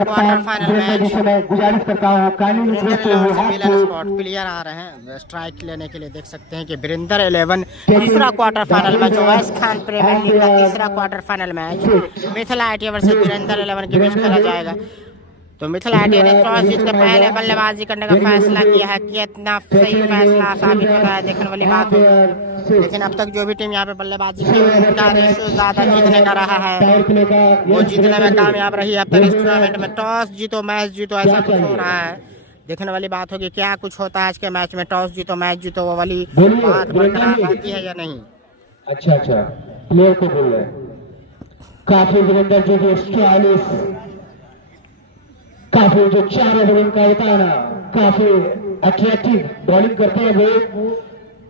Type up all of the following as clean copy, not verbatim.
Quarter final match मैं गुजारिश करता हूँ स्पॉट प्लेयर आ रहे हैं स्ट्राइक लेने के लिए। देख सकते हैं कि वीरेंद्र 11 तीसरा quarter final match Owais Khan premier league का तीसरा quarter final match Mithila ITI versus Virendra 11 के बीच खेला जाएगा। तो मिथिला आईटीआई ने टॉस जीत के पहले बल्लेबाजी करने का फैसला किया है। कितना सही फैसला साबित होता है देखने वाली बात होगी। लेकिन अब तक जो भी टीम यहाँ पे बल्लेबाजी की उनका रेशियो ज्यादा जीतने का रहा है, वो जीतने में कामयाब रही है अब तक इस टूर्नामेंट में। टॉस जीतो मैच जीतो ऐसा कुछ हो रहा है। देखने वाली बात होगी क्या कुछ होता है आज के मैच में। टॉस जीतो मैच जीतो वो वाली बात बरकरार रहती है या नहीं। अच्छा प्लेयर को बोल रहे काफी वीरेंद्र जो 41 काफी जो 4 ओवर इनका होता है ना, काफी अट्रैक्टिव बॉलिंग करते हैं। वो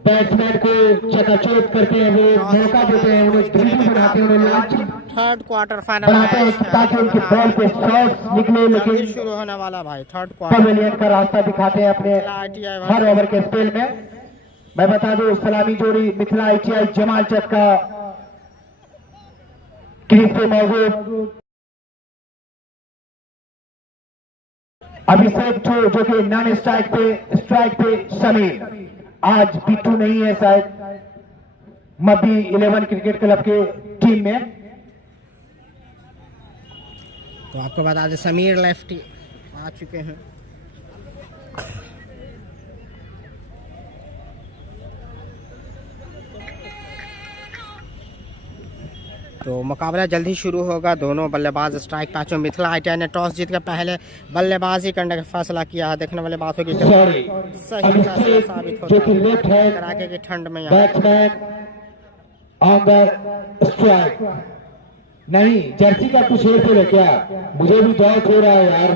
बैट्समैन को चकाचौंध करते हैं, वो मौका देते हैं, उन्हें ड्रिबल बनाते हैं, उन्हें लॉन्च थर्ड क्वार्टर फाइनल बनाते हैं ताकि उनके बॉल पे शॉट्स निकले। लेकिन शुरू होने वाला भाई थर्ड पवेलियन का रास्ता दिखाते हैं अपने हर ओवर के स्पेल में। मैं बता दूं सलामी जोड़ी मिथिला आईटीआई जमालचक का क्रीज पे मौजूद अभिषेक जो कि नॉन स्ट्राइक पे समीर। आज बिट्टू नहीं है शायद मब्बी 11 क्रिकेट क्लब के टीम में। तो आपको बता दें समीर लेफ्टी आ चुके हैं। तो मुकाबला जल्दी शुरू होगा। दोनों बल्लेबाज स्ट्राइक पांचों। मिथिला आईटीआई ने टॉस जीत के पहले बल्लेबाजी करने का फैसला किया है। देखने वाले बात होगी सही फैसला साबित होता है कड़ाके की ठंड में। नहीं जर्सी का कुछ है क्या? मुझे भी डाउट हो रहा है यार।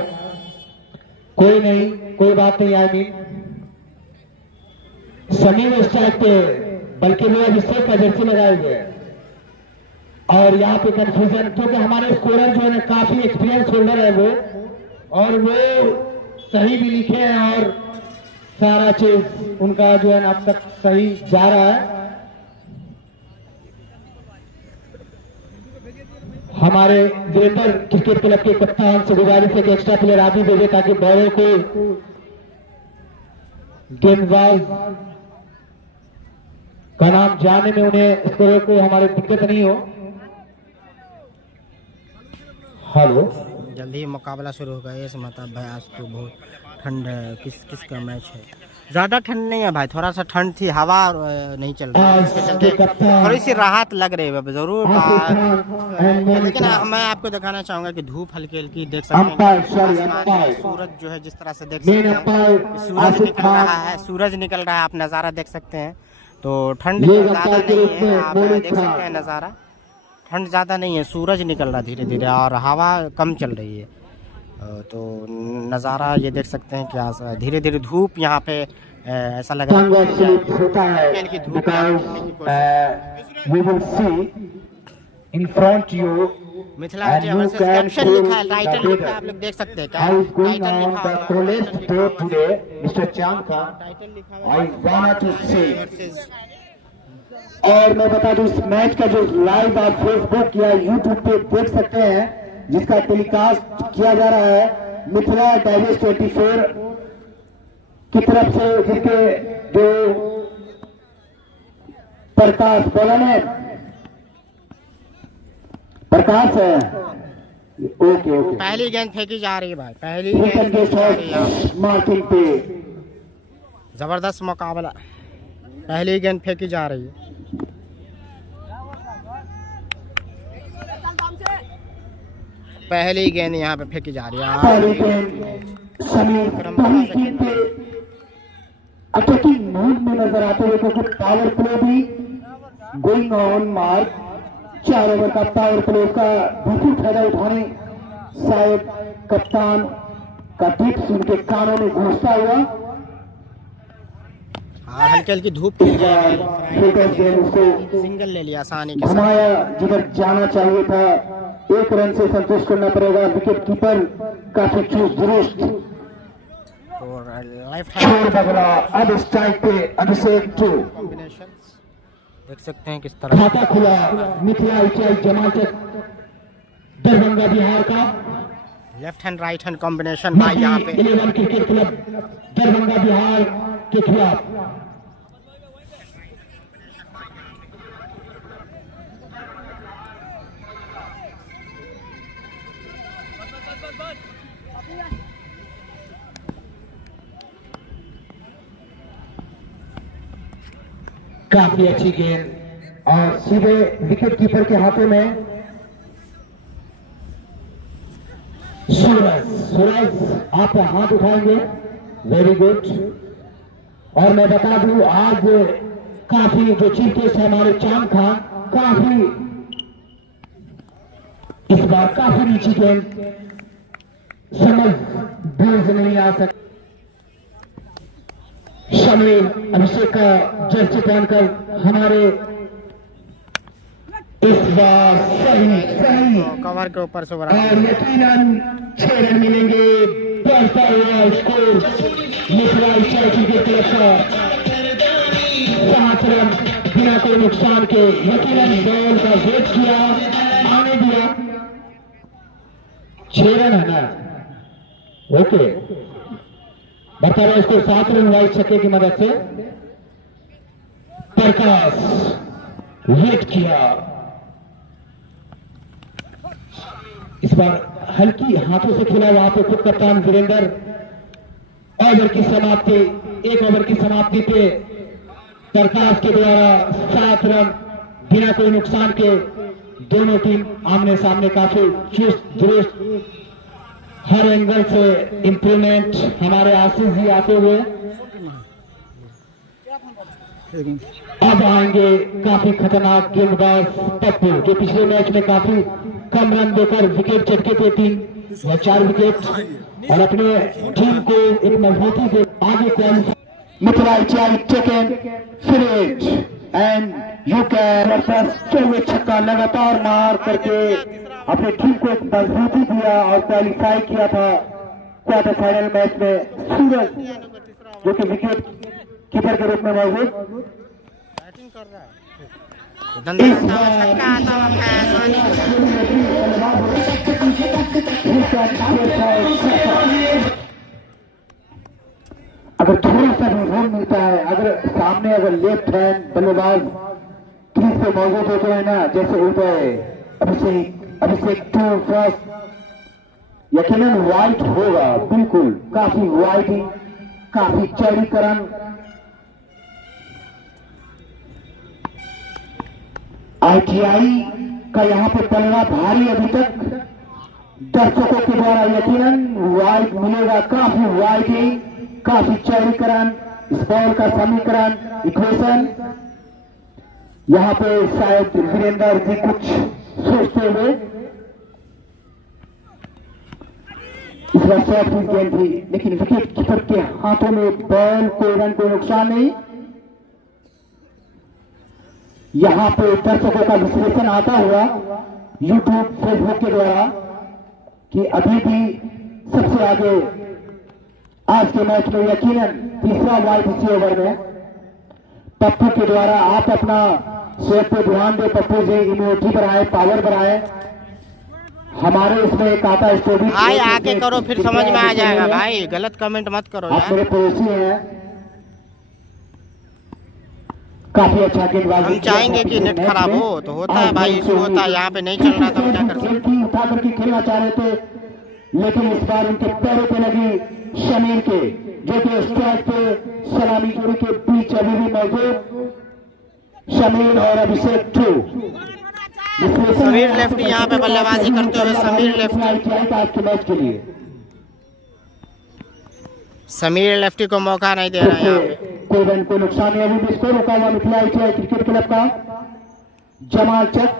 कोई नहीं, कोई बात नहीं। आई मीन समीर स्ट्राइक पे, बल्कि वो अभिषेक का जर्सी लगाए हुए हैं। और यहाँ पे कंफ्यूजन क्योंकि हमारे स्कोरर जो है ना काफी एक्सपीरियंस होल्डर है वो, और वो सही भी लिखे हैं और सारा चीज उनका जो है ना अब तक सही जा रहा है। हमारे वीरेंद्र क्रिकेट क्लब के कप्तान से गुजारिश है कि एक्स्ट्रा प्लेयर आदि भेजे ताकि बॉलर को गेंदबाज का नाम जानने में उन्हें स्कोरर को हमारे दिक्कत नहीं हो। हेलो, जल्दी ही मुकाबला शुरू होगा। ये मतलब भाई आज तो बहुत ठंड है। किस का मैच है? ज्यादा ठंड नहीं है भाई, थोड़ा सा ठंड थी, हवा नहीं चल रही है, इसके चलते थोड़ी सी राहत लग रही है जरूर। लेकिन मैं आपको दिखाना चाहूंगा कि धूप हल्की हल्की देख सकते हैं। सूरज जो है जिस तरह से देख सकते हैं सूरज निकल रहा है, सूरज निकल रहा है, आप नज़ारा देख सकते हैं। तो ठंड ज़्यादा नहीं है, आप देख सकते हैं नज़ारा। ठंड ज़्यादा नहीं है, सूरज निकल रहा धीरे धीरे और हवा कम चल रही है। तो नज़ारा ये देख सकते हैं क्या धीरे धीरे धूप यहाँ पे ऐसा लग रहा है कि धूप मिथिला कैप्शन लिखा है, टाइटल लिखा है, आप लोग देख सकते हैं क्या टाइटल लिखा है। और मैं बता दूं इस मैच का जो लाइव आप फेसबुक या यूट्यूब पे देख सकते हैं, जिसका टेलीकास्ट किया जा रहा है मिथिला डाइजेस्ट 24 की तरफ से, जिसके जो प्रकाश बोला ने प्रकाश है। ओके पहली गेंद फेंकी जा रही है भाई, पहली गेंद मार्किंग पे जबरदस्त मुकाबला। पहली गेंद फेंकी जा रही है। पहली गेंद यहाँ पे फेंकी जा रही है। अटैकिंग मूड में नजर आते हुए क्योंकि पावर प्ले भी गोइंग ऑन मार्क। 4 ओवर का पावर प्ले का बिल्कुल फायदा उठाने शायद कप्तान का टिप्स उनके कानों में घुसता हुआ। हल्की हल्की धूप सिंगल ले लिया आसानी के साथ। जिधर जाना चाहिए था 1 रन से संतुष्ट करना पड़ेगा। विकेट कीपर काफी चुस्त दुरुस्त अब स्ट्राइक पे अभिषेक देख सकते हैं किस तरह खाता खुला मिथिला आईटीआई जमालचक दरभंगा बिहार का। Left hand right hand combination भाई यहाँ पे। 11 क्रिकेट क्लब दरभंगा बिहार के खिलाफ। काफी अच्छी गेंद और सीधे विकेट कीपर के हाथों में। सूरज आप हाथ उठाएंगे, वेरी गुड। और मैं बता दूं आज काफी जो चीफ गेस्ट है हमारे चांद खान, काफी इस बार काफी नीची गेंद, समझ दूर से नहीं आ सकती। शमीर अभिषेक का जर्सी पहनकर हमारे इस बार सही कवर के ऊपर से और यकीनन 6 रन मिलेंगे। बढ़ता हुआ स्कोर मिथिला क्रिकेट क्लब का 7 रन बिना कोई नुकसान के। यकीनन बॉल का वेट किया, आने दिया। 6 रन है ना, ओके। बता रहे इसको 7 रन वाइड छक्के की मदद से। प्रकाश वेट किया, इस बार हल्की हाथों से खेला वहां पे खुद कप्तान वीरेंद्र। ओवर की समाप्ति, 1 ओवर की समाप्ति पे प्रकाश के द्वारा 7 रन बिना कोई नुकसान के। दोनों टीम आमने सामने, काफी चुस्त दुरुस्त, हर एंगल से इंप्रूवमेंट हमारे आशीष जी आते हुए। अब आएंगे काफी खतरनाक गेंदबाज पप्पू, जो पिछले मैच में काफी कम रन देकर विकेट चटके थे 3 या 4 विकेट, और अपने टीम को एक मजबूती दे आगे qualify. Mithila taken finish and you can छक्का लगातार मार करके अपने टीम को एक मजबूती दिया और क्वालिफाई किया था क्वार्टर फाइनल मैच में। सूरज जो कि विकेट कीपर के रूप में मौजूद। बैटिंग कर रहा है, अगर थोड़ा सा भी रन मिलता है, अगर सामने अगर लेफ्ट हैंड बल्लेबाज क्रीज पे मौजूद होते हैं ना, जैसे उदय, अभिषेक टू फर्स्ट, यकीनन वाइट होगा, बिल्कुल काफी वाइडिंग, काफी चौड़ीकरण। आईटीआई का यहाँ पे पलड़ा भारी अभी तक दर्शकों के द्वारा यकीनन वाइड मिलेगा, काफी वाइडिंग, काफी चौड़ीकरण, इस बॉल का समीकरण, इक्वेशन। यहाँ पे शायद वीरेंद्र जी कुछ सोचते हुए इस बार शॉर्ट गेंद थी, लेकिन विकेट कीपर के हाथों में बॉल, कोई रन कोई नुकसान नहीं। यहाँ पे दर्शकों का विश्लेषण आता हुआ यूट्यूब फेसबुक के द्वारा कि अभी भी सबसे आगे आज के मैच में यकीनन तीसरा वाइड इसी ओवर में पप्पू के द्वारा। आप अपना सेहत पे ध्यान दे पप्पू जी, इम्यूनिटी बढ़ाए, पावर बढ़ाए। हमारे इसमें एक आता स्टोरी भाई आके करो, फिर समझ में आ जाएगा भाई, गलत कमेंट मत करो आप मेरे पड़ोसी हैं, काफी अच्छा गेंदबाजी। हम चाहेंगे कि नेट खराब हो तो होता है भाई, इशू होता है। यहाँ पे नहीं चल रहा था, क्या कर सकते। उठा करके खेलना चाह रहे थे, लेकिन इस बार उनके पैरों पे लगी शमीर के, जो कि स्ट्राइक पे सलामी जोड़ी के बीच अभी भी मौजूद। शमीर और अभिषेक टू समीर लेफ्टी यहाँ पे बल्लेबाजी करते हुए, समीर लेफ्टी, आज के मैच के लिए समीर लेफ्टी को मौका नहीं दे रहा है यहाँ पे। कोई रन कोई नुकसान नहीं, अभी भी स्कोर रुका हुआ मिथिला क्रिकेट क्लब का। जमाल चक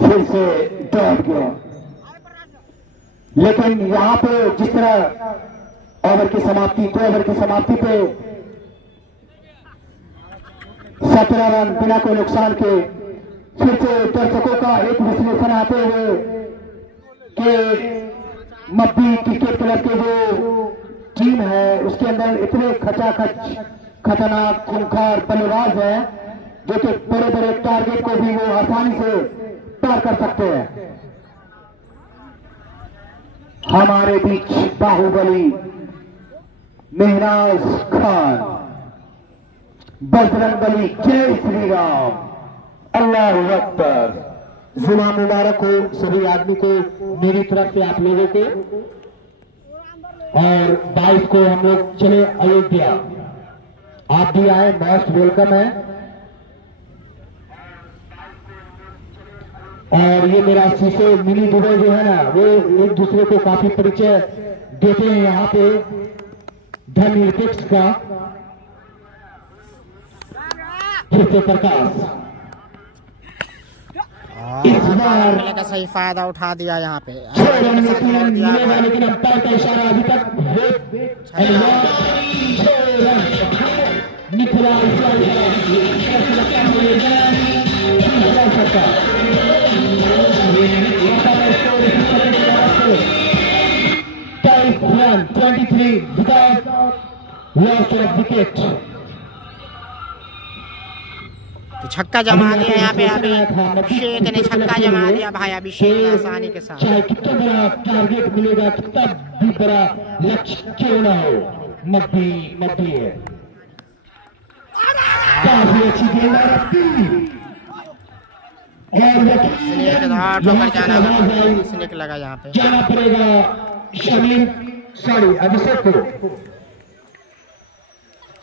फिर से दौड़ गया, लेकिन यहाँ पे जिस तरह ओवर की समाप्ति, 2 ओवर की समाप्ति पे 17 रन बिना कोई नुकसान के। फिर से दर्शकों का एक विश्लेषण आते हुए कि मब्बी क्रिकेट क्लब के जो टीम है उसके अंदर इतने खचाखच खतरनाक खूंखार बल्लेबाज है, जो कि बड़े बड़े टारगेट को भी वो आसानी से पार कर सकते हैं। हमारे बीच बाहुबली मेहनाज खान, बजरंगबली, जय श्री राम, अल्लाह अकबर। जुमा मुबारक हो सभी आदमी को मेरी तरफ से, आप लोगों को। और 22 को हम लोग चले अयोध्या, आप भी आए, मोस्ट वेलकम है। और ये मेरा शीशे मिनी दुबई जो है ना, वो एक दूसरे को काफी परिचय देते हैं यहाँ पे धर्मनिरपेक्ष का। फिर से प्रकाश इस बार का सही फायदा उठा दिया यहाँ पे, मिलेगा, लेकिन अंपायर का इशारा अभी तक Nikhila run 23 without loss of wicket. तो छक्का जमा दिया यहाँ पे अभी अभिषेक ने छक्का जमा दिया भाई अभिषेक ने आसानी के साथ। चाहे कितना बड़ा टारगेट मिलेगा, कितना भी बड़ा लक्ष्य क्यों ना हो, मत है। काफी अच्छी गेंद लगा यहाँ पे, जाना पड़ेगा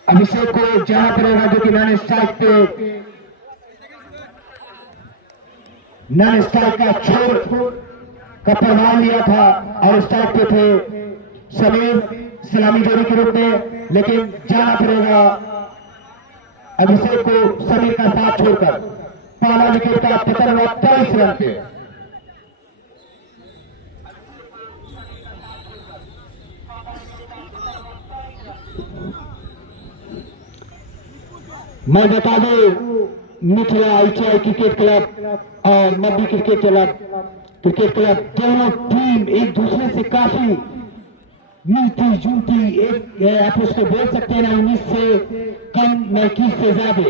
अभिषेक को जाना पड़ेगा, जो कि नॉन स्ट्राइक का छोर का प्रमाण लिया था और स्ट्राइक पे थे समीर सलामी जोड़ी के रूप में, लेकिन जाना पड़ेगा अभिषेक को समीर का साथ छोड़कर। पहला विकेट का पतन हुआ 23 रन पे। मैं बता दूं, मिथिला ITI क्रिकेट क्लब और मध्य क्रिकेट क्लब दोनों टीम एक दूसरे से काफी मिलती जुलती, एक आप उसको बोल सकते हैं ना 19 से कम न 21 से ज्यादा।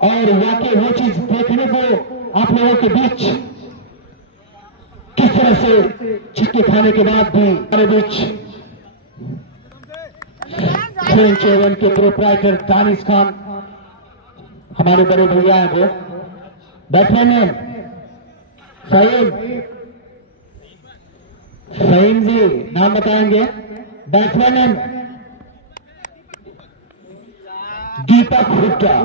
और यहाँ के वो चीज देखने को आप लोगों के बीच किस तरह से छिक्के खाने के बाद भी हमारे बीच फ्रेंच ओवन के प्रोप्राइटर दानिश खान हमारे बड़े भैया हैं, वो बैट्समैन है फहीम जी, नाम बताएंगे। बैट्समैन है दीपक हुड्डा।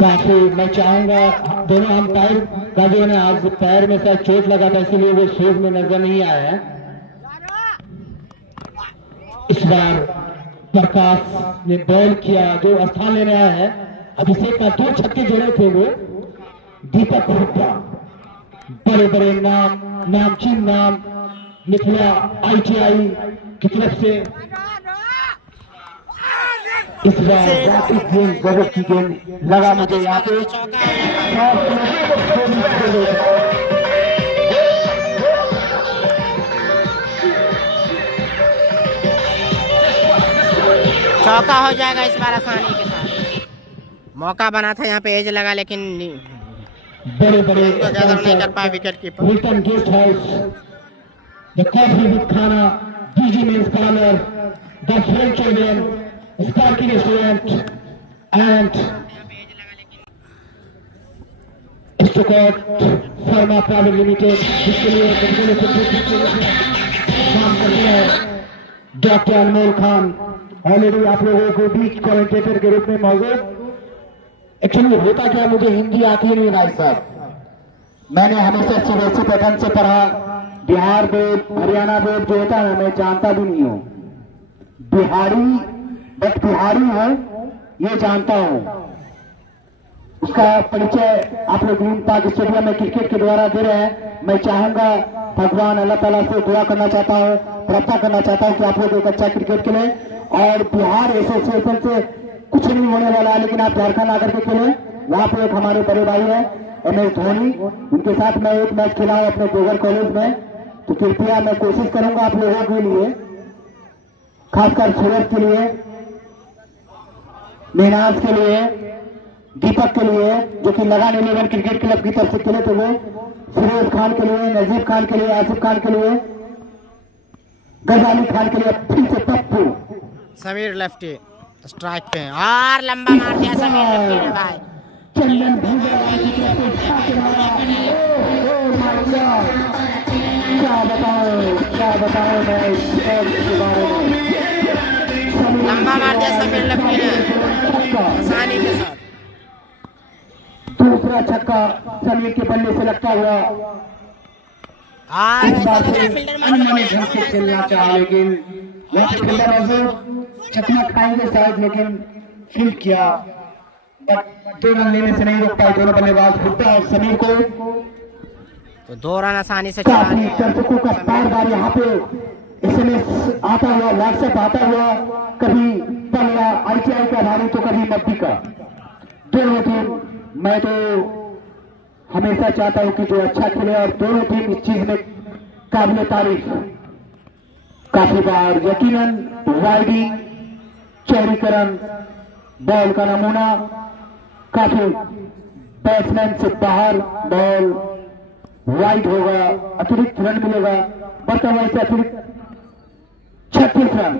काफी मैं चाहूंगा दोनों अंपायर का जो है आज पैर में शायद चोट लगा था, इसलिए वो शोज में नजर नहीं आया है। इस बार प्रकाश ने बॉल किया, जो स्थान लेने आया है अभिषेक का 2 छक्के जोड़े थे वो दीपक हुड्डा। बड़े बड़े नामचीन नाम मिथिला ITI की तरफ से इस बार गेंद गजब की गेंद लगा मुझे यहाँ पे। चौका हो जाएगा इस बार आसानी के साथ। मौका बना था यहाँ पे, एज लगा, लेकिन बड़े बड़े ज्यादा नहीं कर पाए wicket keeper. Hilton guest house, the coffee with खाना, DG men's parlour, the French oven, Sparky restaurant and stock pharma private limited, जिसके लिए काम करते हैं डॉक्टर अनमोल खान, ऑलरेडी आप लोगों को बीच कमेंटेटर के रूप में मौजूद। एक्चुअली होता क्या, मुझे हिंदी आती नहीं भाई साहब। मैंने हमेशा CBSE पैटर्न से पढ़ा, बिहार बोर्ड हरियाणा बोर्ड जो होता है मैं जानता भी नहीं हूँ। बिहारी है ये जानता हूँ, उसका परिचय आप लोग ग्रीन पार्क स्टेडियम में क्रिकेट के द्वारा दे रहे हैं। मैं चाहूंगा भगवान अल्लाह ताला से दुआ करना चाहता हूँ, प्रार्थना करना चाहता हूँ कि आप लोग एक अच्छा क्रिकेट खेलें। और बिहार एसोसिएशन से कुछ नहीं होने वाला है, लेकिन आप झारखंड आकर के खेलें। वहाँ पे एक हमारे बड़े भाई है MS धोनी, उनके साथ मैं एक मैच खेला हूँ अपने गोगर कॉलेज में, तो कृपया मैं कोशिश करूंगा आप लोगों के लिए खासकर सूरज के लिए, मेहनाज के लिए, दीपक के लिए जो कि लगान 11 क्रिकेट क्लब की तरफ से खेले थे, वो फिरोज खान के लिए, नजीब खान के लिए, आसिफ खान के लिए, गजाली खान के लिए, फिर से पप्पू। समीर लेफ्टी स्ट्राइक पे और लंबा मार दिया समीर लेफ्टी ने भाई। चंदन भूगराज की तरफ से छक्के मारा। ओह माय गॉड, क्या बताओ मैं इसके बारे में। लंबा मार दिया समीर लेफ्टी ने आसानी के साथ। दूसरा छक्का समीर के बल्ले से लगता हुआ। और इस बार से अनमने ढंग से खेलना चाहा, लेकिन वहाँ पे फील्डर मौजूद छक्का खाएंगे शायद, लेकिन फील्ड किया, बट 2 रन लेने से नहीं रोक पाए दोनों बल्लेबाज भुट्टा और समीर को। तो 2 रन आसानी से चला काफी लिया। दर्शकों का बार बार यहाँ पे SMS आता हुआ, व्हाट्सएप आता हुआ, कभी पल या ITI का धारी तो कभी मप्पी का। दोनों टीम, मैं तो हमेशा चाहता हूं कि जो अच्छा खेले, और दोनों टीम इस चीज में काबिल तारीफ। काफी बार यकीनन वाइडी चौड़ीकरण बॉल का नमूना, काफी बैट्समैन से बाहर बॉल वाइड होगा, अतिरिक्त रन मिलेगा, बढ़ता हुआ इसे अतिरिक्त 36 रन।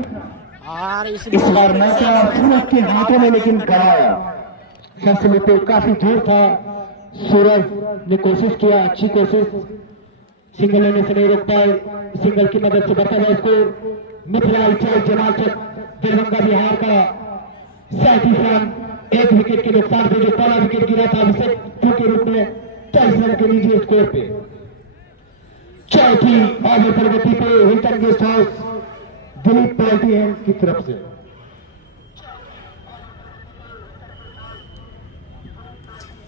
और इस बार मैच सूरज के हाथों में लेकिन गवाया। फैसले पे काफी दूर था, सूरज ने कोशिश किया, अच्छी कोशिश, सिंगल लेने से नहीं रोक पाए, सिंगल की मदद से बढ़ता हुआ इसको मिथिला इचाई जमाल चक दरभंगा बिहार का 37 रन, 1 विकेट के नुकसान से जो पहला विकेट गिरा था उसे 2 के रूप में 40 रन के नीचे स्कोर पे। चौथी ओवर प्रगति पे हिल्टन गेस्ट हाउस दिलीप पॉल्टी की तरफ से।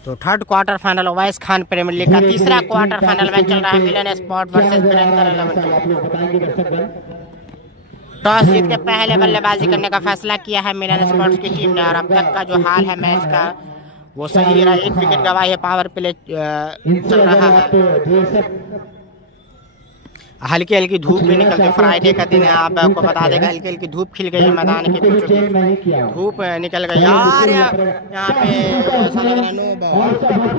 तो third quarter final Owais Khan premier league का तीसरा क्वार्टर फाइनल मैच चल रहा है Milan sport versus Virendra 11। Toss जीत के पहले बल्लेबाजी करने का फैसला किया है मिलन स्पोर्ट्स की टीम ने, और अब तक का जो हाल है मैच का वो सही रहा। 1 विकेट गवाई है, पावर प्ले चल रहा है। हल्की हल्की धूप भी निकलती है, फ्राइडे का दिन है, आपको बता देगा। हल्की हल्की धूप खिल गई है मैदान की, धूप निकल गई। और यहाँ पे ऐसा लग रहा है नो बॉल काफी है,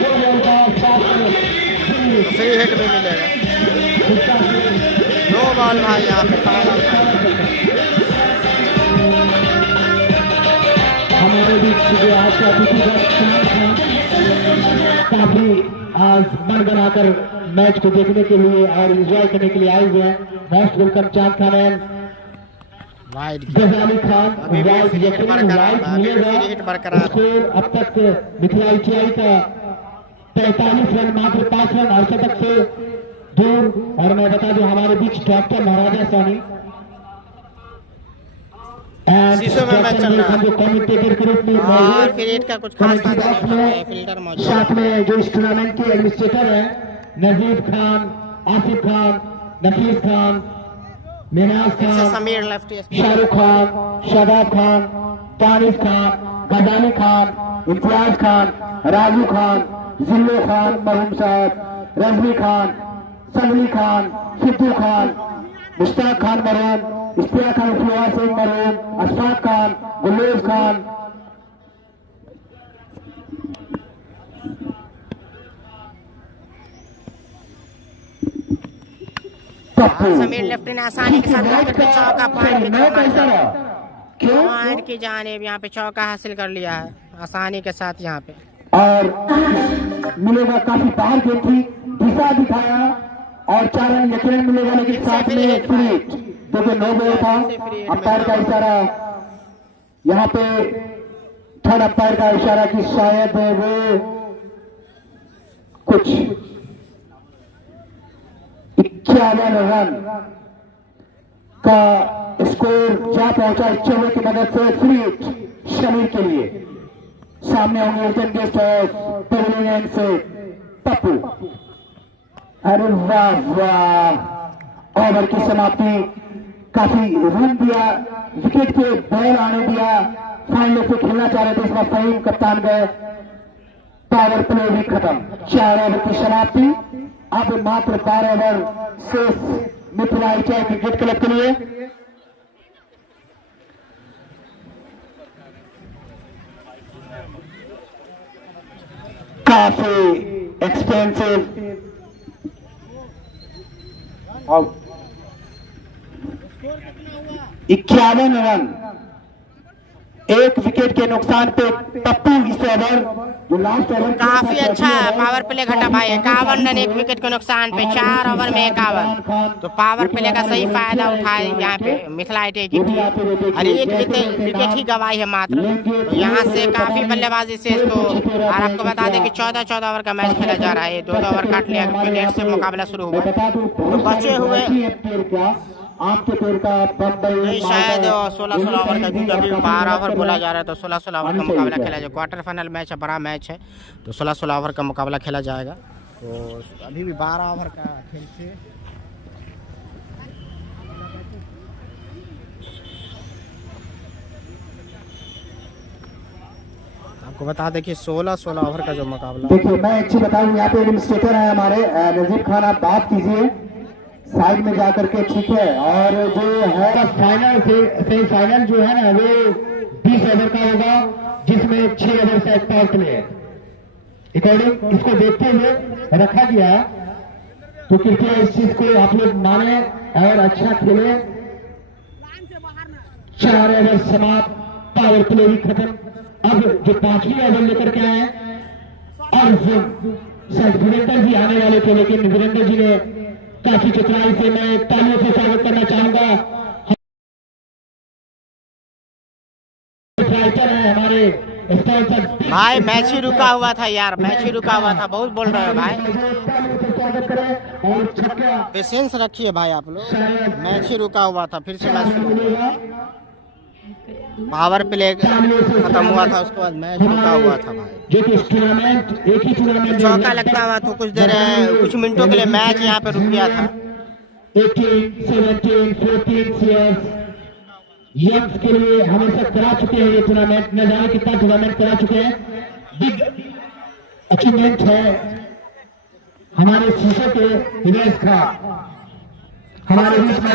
नो बॉल, फ्री हिट भी मिलेगा। नो बॉल भाई यहाँ पे हमारे बीच जो आज का काफी आज मन बनाकर मैच को देखने के लिए और एंजॉय करने के लिए आए हुए हैं। मोस्ट वेलकम चांद खान एंड गजाली खान। वाइड यकीनन वाइड मिलेगा। स्कोर अब तक मिथिला ITI का 43 रन, मात्र 5 रन अर्धशतक से दूर। और मैं बता दूं हमारे बीच डॉक्टर महाराजा सानी शीशों में मैच चल रहा है। कमेंटेटर के रूप में और क्रिकेट का कुछ खास बात नहीं है, फील्डर मौजूद साथ में जो इस टूर्नामेंट के एडमिनिस्ट्रेटर हैं नजीब खान, आसिफ खान, नफीस खान, मेहनाज खान, समीर लेफ्टी, शाहरुख खान, शादाब खान, तानिफ खान, गजाली खान, इम्तियाज खान, राजू खान, जिल्लो खान मरहूम साहब, रजनी खान, सगली खान, सिद्धू खान, मुश्ताक खान मरहूम, इश्तियाक खान, फुआद सिंह मरहूम, अशफाक खान, गुलेज खान, समीर लेफ्टी ने आसानी के साथ विकेट पे चौका पॉइंट की जानिब यहाँ पे चौका हासिल कर लिया है आसानी के साथ यहाँ पे। और मिलेगा, काफी बाहर गेंद थी, दिशा दिखाया और 4 रन यकीनन मिलेगा, लेकिन साथ में फ्री हिट, क्योंकि 9 बॉल था। अंपायर का इशारा यहाँ पे, थर्ड अंपायर का इशारा कि शायद वो कुछ 51 रन का स्कोर जा पहुंचा 51 की मदद से फ्री हिट शमीर के लिए। सामने होंगे रिटर्न गेस्ट पेविलियन से पप्पू। अरे वाह वाह, ओवर की समाप्ति, काफी रन दिया, विकेट पे बॉल आने दिया, फाइनल पे खेलना चाह रहे थे, इसमें फहीम कप्तान गए, पावर प्ले भी खत्म। 4 ओवर की समाप्ति, अब मात्र 12 ओवर शेष मिथिला एचआई क्रिकेट क्लब के लिए। काफी एक्सपेंसिव 51 रन, 1 विकेट के नुकसान पे पप्पू इस ओवर जो लास्ट ओवर काफी अच्छा पावर प्ले घटा भाई। 51 रन 1 विकेट के नुकसान पे 4 ओवर में 51। तो पावर प्ले का सही फायदा उठाए यहाँ पे मिथिला एचआई की टीम, और एक विकेट ही गवाई है मात्र। तो यहाँ से काफी बल्लेबाजी से तो, और आपको बता दें कि 14 ओवर का मैच खेला जा रहा है। 2 ओवर काट लिया क्योंकि 1:30 से मुकाबला शुरू हुआ। तो बचे हुए आपके पेड़ का नहीं, शायद 16 ओवर का, क्योंकि अभी 12 ओवर बोला जा रहा है। तो 16 ओवर का मुकाबला खेला जाएगा। क्वार्टर फाइनल मैच है, बड़ा मैच है। तो 16 ओवर का मुकाबला खेला जाएगा। तो अभी भी 12 ओवर का खेल से आपको बता दें कि 16 ओवर का जो मुकाबला। देखिए मैं एक चीज बताऊं, यहाँ पे एडमिनिस्ट्रेटर है हमारे नजीब खान, आप बात कीजिए साइड में जाकर के, ठीक है। और जो है फाइनल से फाइनल जो है ना वो 20 ओवर का होगा, जिसमें 6 ओवर से 1 पावर प्ले अकॉर्डिंग इसको देखते हुए रखा गया है। तो कृपया इस चीज को आप लोग माने और अच्छा खेले। 4 ओवर समाप्त, पावर प्ले भी खत्म। अब जो 5वीं ओवर लेकर के आए और शायद वीरेंद्र जी आने वाले थे, लेकिन वीरेंद्र जी ने काफी चतुराई से, मैं तालियों से स्वागत करना चाहूंगा। है हमारे स्पॉन्सर भाई। मैच ही रुका हुआ था यार, मैच ही रुका हुआ था। बहुत बोल रहे हो भाई, स्वागत करें और छक्का पेशेंस रखिए भाई आप लोग। मैच ही रुका हुआ था, फिर से मैच शुरू हुआ। पावर प्ले खत्म हुआ था, उसके बाद मैच रुका हुआ था भाई। जो कि टूर्नामेंट एक ही टूर्नामेंट चौका लगता हुआ तो कुछ देर, कुछ मिनटों के लिए मैच यहाँ पे रुक गया था। 18, 17, 14 ईयर्स यंग्स के लिए हमेशा करा चुके हैं ये टूर्नामेंट। न जाने कितना टूर्नामेंट करा चुके हैं। बिग अचीवमेंट है हमारे शीशे के हिमेश का, हमारे बीच में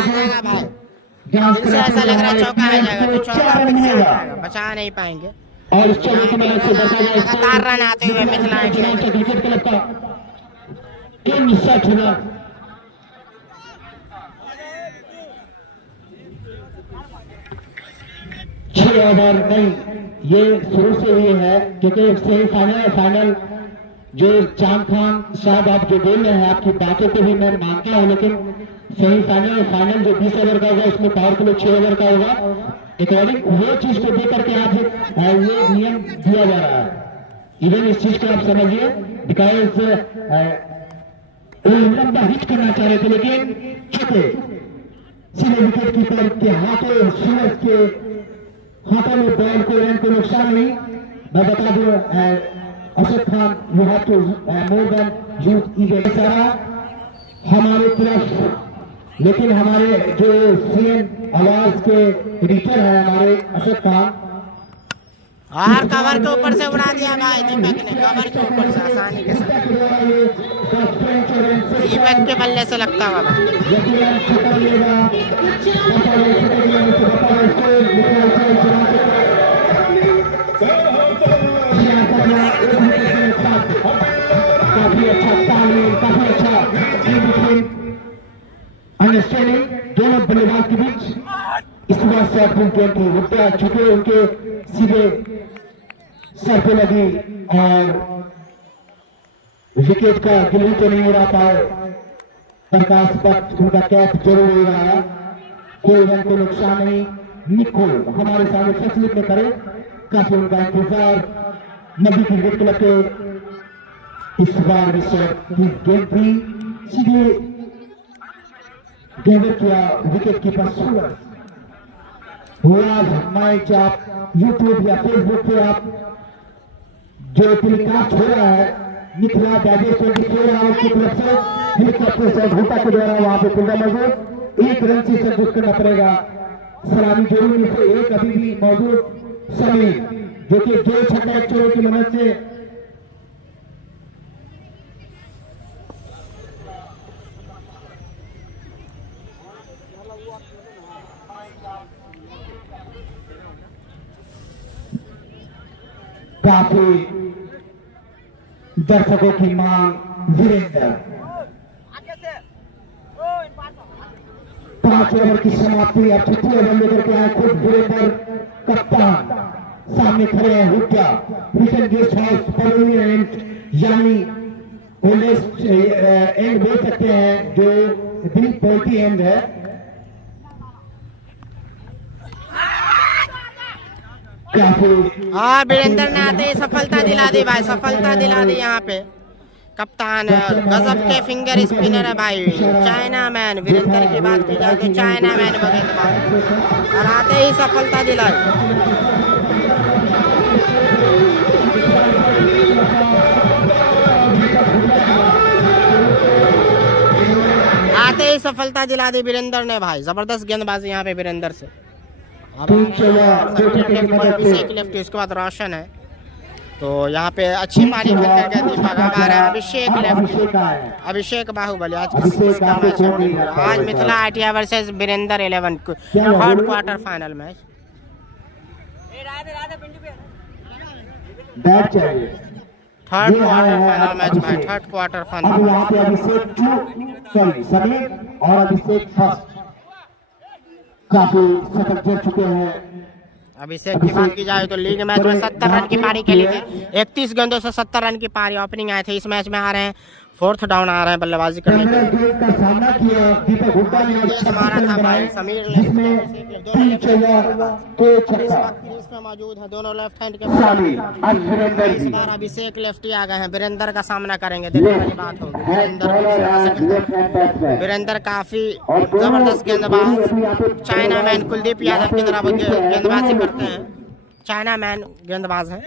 फिर से ऐसा लग रहा है चौका आ जाएगा। तो चौका फिर से आ जाएगा, बचा नहीं पाएंगे। और इस चौके के मैच से लगातार रन आते हुए मिथिला एचआई क्रिकेट क्लब का 60 रन। ओवर नहीं, ये शुरू से हुई है क्योंकि सेमीफाइनल फाइनल जो चांद खान साहब आप जो बोल रहे हैं, आपकी बातों को भी मैं मानता हूं, लेकिन सेमीफाइनल फाइनल जो 20 ओवर का होगा उसमें पावर प्ले 6 ओवर का होगा। अकॉर्डिंग वो चीज को देख करके आप ये नियम दिया जा रहा है। इवन इस चीज को आप समझिए, बिकॉज लंबा हिट करना चाह रहे थे, लेकिन चुके सीधे विकेट कीपर के हाथों, सूरज के हाथों में बॉल को, रन को नुकसान नहीं। मैं बता दूं Ashok Khan, you have to more than use even सारा हमारे तरफ, लेकिन हमारे जो सीएम आवाज के एडिटर है हमारे अशोक खान, और कवर के ऊपर से उड़ा दिया भाई दीपक ने, कवर के ऊपर से आसानी के साथ दीपक के बल्ले से लगता हुआ काफी अच्छा तालमेल, काफी अच्छा अंडरस्टैंडिंग दोनों बल्लेबाज के बीच। इस बार से अपनी गेम की मुद्दा चुके उनके सीधे सर पे लगी और विकेट का गिल्ली तो नहीं हो रहा था। प्रकाश भट्ट उनका कैप जरूर हो रहा है, कोई रन को नुकसान नहीं। निको हमारे सामने फैसिलिट में करे, काफी उनका इंतजार नबी क्रिकेट क्लब के इस बार गेम भी सीधे गेंद किया विकेट कीपर सूरज। मैच आप यूट्यूब या फेसबुक पे आप जो टेलीकास्ट हो रहा है मिथिला गैजेट 24 आवर्स की तरफ से हेलीकॉप्टर से घोटा के द्वारा वहां पे खुदा मौजूद 1 रन से संतुष्ट करना पड़ेगा। सलामी जोड़ी में से एक अभी भी मौजूद समीर, जो कि 2 छक्का 1 चोरों की मदद से काफी दर्शकों की मांग वीरेंद्र। 5 ओवर की समाप्ति। अब 6 ओवर लेकर के आए खुद वीरेंद्र कप्तान। सामने खड़े हैं Hooda mission guest house permanent, यानी ओल्डेस्ट एंड बोल सकते हैं, जो दिल पोल्टी एंड है। हाँ, वीरेंद्र ने आते ही सफलता दिला दी भाई, सफलता दिला दी यहाँ पे कप्तान। गजब के फिंगर स्पिनर है भाई, चाइना मैन। वीरेंद्र की बात की जाए तो चाइना मैन बगैर और आते ही सफलता दिलाई। आते ही सफलता दिला दी वीरेंद्र ने भाई, जबरदस्त गेंदबाजी यहाँ पे वीरेंद्र से। अब लेफ्ट, उसके बाद रोशन है, तो यहाँ पे अच्छी पारी खेल करके दीपक अब आ रहा है अभिषेक लेफ्ट, अभिषेक बाहुबली। आज किसका मैच है? आज मिथिला आइटिया versus Virendra 11 third quarter final match. Third quarter final match भाई, थर्ड क्वार्टर फाइनल। अब यहाँ पे अभिषेक समीर और अभिषेक फर्स्ट काफी शतक जड़ चुके हैं। अभिषेक की बात की जाए तो लीग मैच में 70 रन की पारी खेली थी, 31 गेंदों से 70 रन की पारी ओपनिंग आए थे। इस मैच में आ रहे हैं, फोर्थ डाउन आ रहे हैं बल्लेबाजी करने के लिए। का सामना किया दीपक हुड्डा ने, हमारा था भाई समीर जिसमें 3 चौका 2 छक्का इसमें मौजूद है, दोनों लेफ्ट हैंड के। आज वीरेंद्र इस जी बार अभिषेक लेफ्टी आ गए हैं, वीरेंद्र का सामना करेंगे, देखने वाली बात होगी। वीरेंद्र काफी जबरदस्त गेंदबाज, चाइना मैन कुलदीप यादव की तरह गेंदबाजी करते हैं, चाइना मैन गेंदबाज है।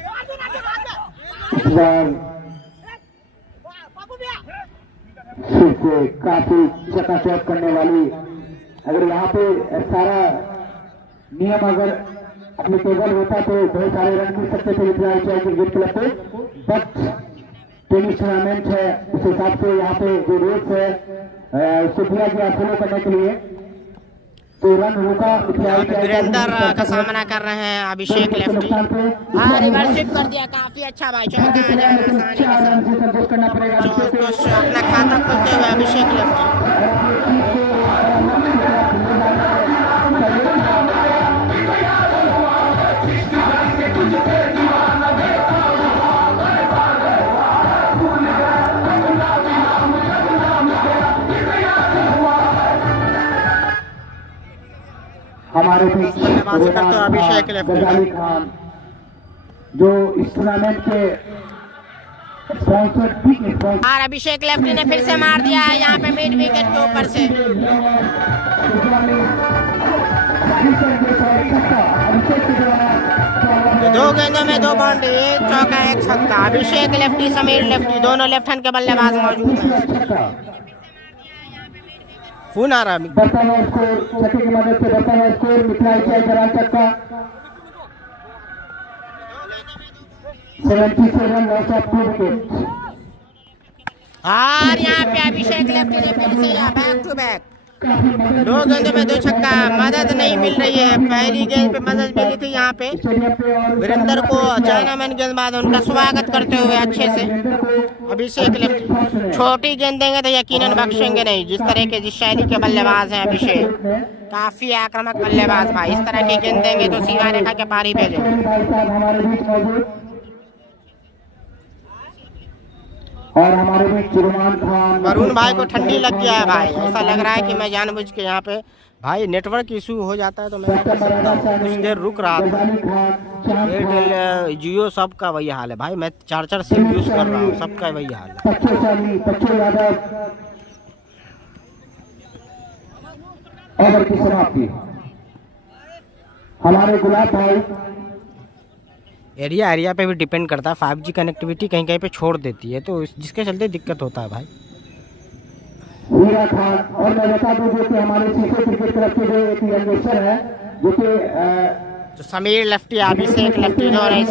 फिर से काफी चकाचौंध करने वाली, अगर यहाँ पे सारा नियम अगर एप्लीकेबल होता तो बहुत सारे रन मिल सकते थे क्रिकेट क्लब को, बट टेनिस टूर्नामेंट है, उस हिसाब से यहाँ पे जो रूल्स है उसको दिया गया फॉलो करने के लिए, तो रन होगा। वीरेंद्र का सामना कर रहे हैं अभिषेक लेफ्टी। हाँ, रिवर्सिप कर दिया, काफी अच्छा भाई, चौका करना पड़ेगा। अपना खाता खोलते हुए अभिषेक लेफ्टी। हमारे अभिषेक गजाली खान, जो इस टूर्नामेंट के स्पॉन्सर और अभिषेक लेफ्टी ने फिर से मार दिया है यहाँ पे मिड विकेट के ऊपर से। दो गेंदों में 2 बाउंड्री, एक चौका एक छक्का। अभिषेक लेफ्टी, समीर लेफ्टी, दोनों लेफ्ट हैंड के बल्लेबाज मौजूद हैं। फोन आ रहा है, छक्के की मदद से बता हुआ स्कोर मिथिला आइटिया चक्का 77 लॉस ऑफ 2 विकेट। और यहाँ पे अभिषेक लेफ्टी ने फिर से बैक टू बैक 2 गेंदों में 2 छक्का। मदद नहीं मिल रही है, पहली गेंद पे मदद मिली थी यहाँ पे वीरेंद्र को। चाइना मैन गेंदबाज उनका स्वागत करते हुए अच्छे से अभिषेक लेफ्टी। छोटी गेंद देंगे तो यकीनन बख्शेंगे नहीं, जिस तरह के जिस शैली के बल्लेबाज हैं अभिषेक, काफी आक्रामक बल्लेबाज भाई। इस तरह की गेंद देंगे तो सीमा रेखा के पार ही भेजेंगे। और हमारे बीच रुमान खान, वरुण भाई को ठंडी लग गया है भाई, ऐसा लग रहा है कि मैं जानबूझ के यहाँ पे भाई नेटवर्क इशू हो जाता है तो मैं कुछ देर रुक रहा था। एयरटेल जियो सबका वही हाल है भाई, मैं 4 सिम यूज कर रहा हूँ, सबका वही हाल है। ओवर की समाप्ति। हमारे गुलाब भाई, एरिया पे भी डिपेंड करता है, 5G कनेक्टिविटी कहीं कहीं पे छोड़ देती है, तो जिसके चलते दिक्कत होता है भाई। हीरा खान, और मैं बता दूं जो कि हमारे सीखे क्रिकेट क्लब के जो एक यंगस्टर है, जो कि तो समीर लेफ्टी, अभिषेक लेफ्टी जो है इस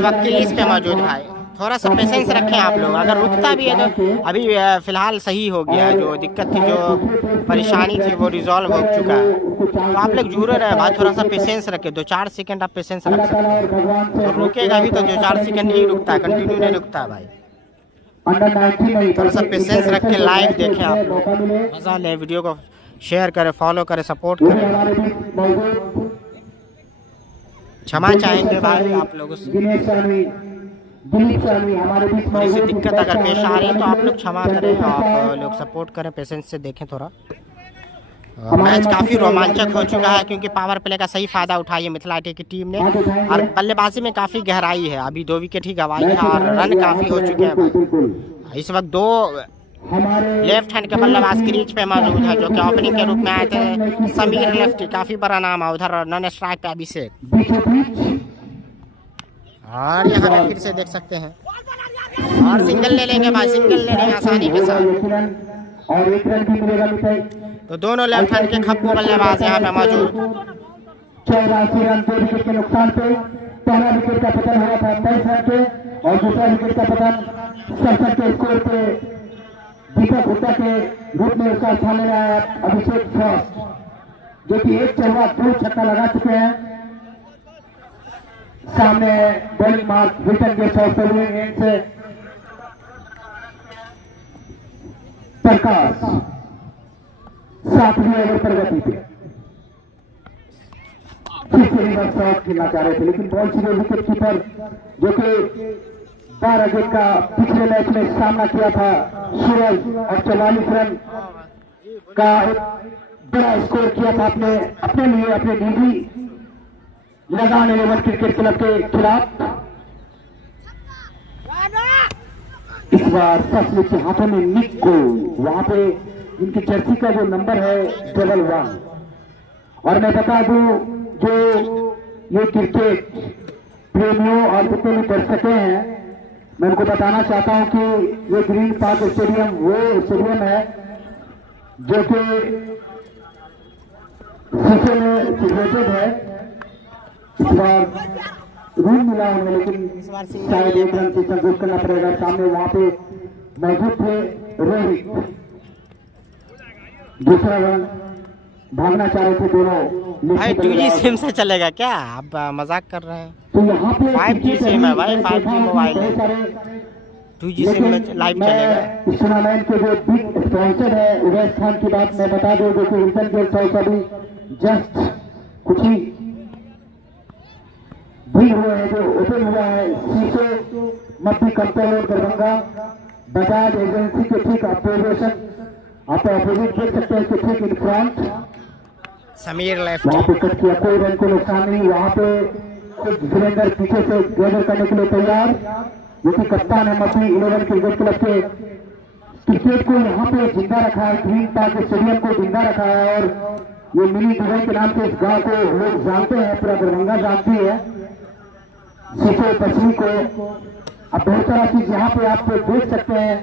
वक्त क्रीज पे मौजूद भाई। थोड़ा सा पेशेंस रखें आप लोग। अगर रुकता भी है तो अभी फिलहाल सही हो गया है, जो दिक्कत थी, जो परेशानी थी वो रिजॉल्व हो चुका है। तो आप लोग जुड़े रहे भाई, थोड़ा सा पेशेंस रखें। 2-4 सेकंड आप पेशेंस रख सकते हैं, और रुकेगा भी तो 2-4 सेकंड नहीं रुकता है, कंटिन्यू नहीं रुकता है भाई। थोड़ा सा पेशेंस रख के लाइव देखें आप लोग, मजा लें। वीडियो को शेयर करें, फॉलो करें, सपोर्ट करें। क्षमा चाहेंगे भाई आप लोगों से, थोड़ी सी दिक्कत अगर पेश आ रही है तो आप लोग क्षमा करें, आप लोग सपोर्ट करें, पेशेंस से देखें थोड़ा। मैच काफ़ी रोमांचक हो चुका है, क्योंकि पावर प्ले का सही फायदा उठाई है मिथिला आई की टीम ने, और बल्लेबाजी में काफ़ी गहराई है। अभी 2 विकेट ही गंवाई है और रन काफ़ी हो चुके हैं भाई। इस वक्त 2 लेफ्ट हैंड के बल्लेबाज क्रीज पे मौजूद है, जो कि ओपनिंग के रूप में आए थे। समीर लेफ्टी, काफ़ी बड़ा नाम है। उधर नॉन स्ट्राइक पे अभिषेक, और यहाँ पे फिर से देख सकते हैं, और सिंगल ले लेंगे भाई, सिंगल ले लेंगे आसानी के साथ। तो दोनों लेफ्ट हैंड के खप्पू बल्लेबाज यहाँ पे मौजूद। 84 रन 2 विकेट के नुकसान पे पहला विकेट का पतन हुआ था 23 रन पे, और दूसरा विकेट का पतन 67 के स्कोर पे दीपक हुड्डा के रूप में उसका स्थान ले रहा है अभिषेक फ्रॉस्ट, जो कि 1 चौका 2 छक्का लगा चुके हैं। सामने बॉलिंग मार्क विल्टन के शॉट एंड से प्रकाश 7वें ओवर पर गति पे फिर से रिवर्स शॉट खेलना चाह रहे थे, लेकिन बॉल सीधे विकेट कीपर, जो कि 12 गेंद का पिछले मैच में सामना किया था सूरज, और 44 रन का बड़ा स्कोर किया था अपने लिए, अपने निजी लगान 11 क्रिकेट क्लब के खिलाफ। इस बार सचमुच हाथों में निक को, वहां पे इनकी जर्सी का जो नंबर है 11। और मैं बता दूं, जो ये क्रिकेट प्रेमियों और जितने भी दर्शकें हैं, मैं उनको बताना चाहता हूं कि ये ग्रीन पार्क स्टेडियम वो स्टेडियम है जो कि शीशे में सिचुएटेड है। इस बार रूम मिला उन्हें, लेकिन शायद 1 रन से संतोष करना पड़ेगा। सामने वहां पे मौजूद थे रोहित, दूसरा रन भागना चाह रहे थे दोनों। भाई 2G सिम से चलेगा क्या? आप मजाक कर रहे हैं? तो यहाँ पे 5G सिम है भाई, 5G मोबाइल है, 2G सिम में लाइव चलेगा। इस टूर्नामेंट के जो बिग स्पॉन्सर है उवैस खान की बात मैं बता दूं, जो कि विल्टन गेस्ट हाउस अभी जस्ट कुछ ही भी हुए हैं, जो ओपन हुआ है। शीशो मध्य कंट्रोल दरभंगा बजाज एजेंसी के ठीक अपोजिशन, आप अपोजिट देख सकते हैं कि ठीक इन फ्रंट समीर लेफ्ट, वहां पे कट किया, कोई रन को नुकसान नहीं। वहां पे कुछ सुरेंद्र पीछे से गैदर करने के लिए तैयार, जो कि कप्तान है मध्य 11 क्रिकेट क्लब के। क्रिकेट को यहाँ पे जिंदा रखा है, ग्रीन पार्क स्टेडियम को जिंदा रखा है, और ये मिनी दुबई के नाम से इस गांव को लोग जानते हैं, पूरा दरभंगा जानती है शीशो पश्चिमी को। अब बहुत सारा चीज यहाँ पे आप देख सकते हैं,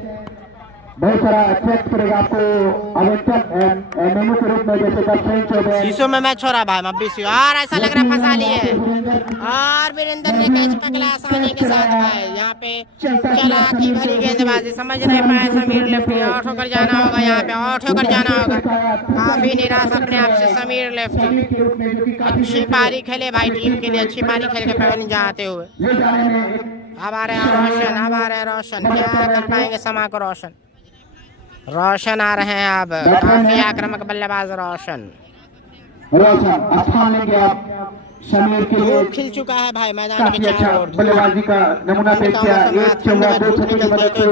बहुत सारा अट्रैक्ट करेगा आपको मेनू के रूप में, जैसे फ्रेंच हो गए। शीशो में मैच हो रहा भाई मब्बी, और ऐसा लग रहा है फंसा लिए, और वीरेंद्र ने कैच पकड़ा आसानी के साथ भाई। यहाँ पे चला की भरी गेंदबाजी, समझ नहीं पाए समीर लेफ्टी, आउट होकर जाना होगा, यहाँ पे आउट होकर जाना होगा। काफी निराश अपने आप से समीर लेफ्टी। अच्छी पारी खेले भाई टीम के लिए, अच्छी पारी खेल के पहले जाते हुए। अब आ रहे हैं रोशन, अब आ रहे हैं रोशन, क्या कर पाएंगे समा को? रोशन आ रहे हैं अब, काफी आक्रामक बल्लेबाज रोशन स्थान लेंगे आप समीर के लिए। धूप खिल चुका है भाई मैदान के चारों ओर, बल्लेबाजी का नमूना पेश किया।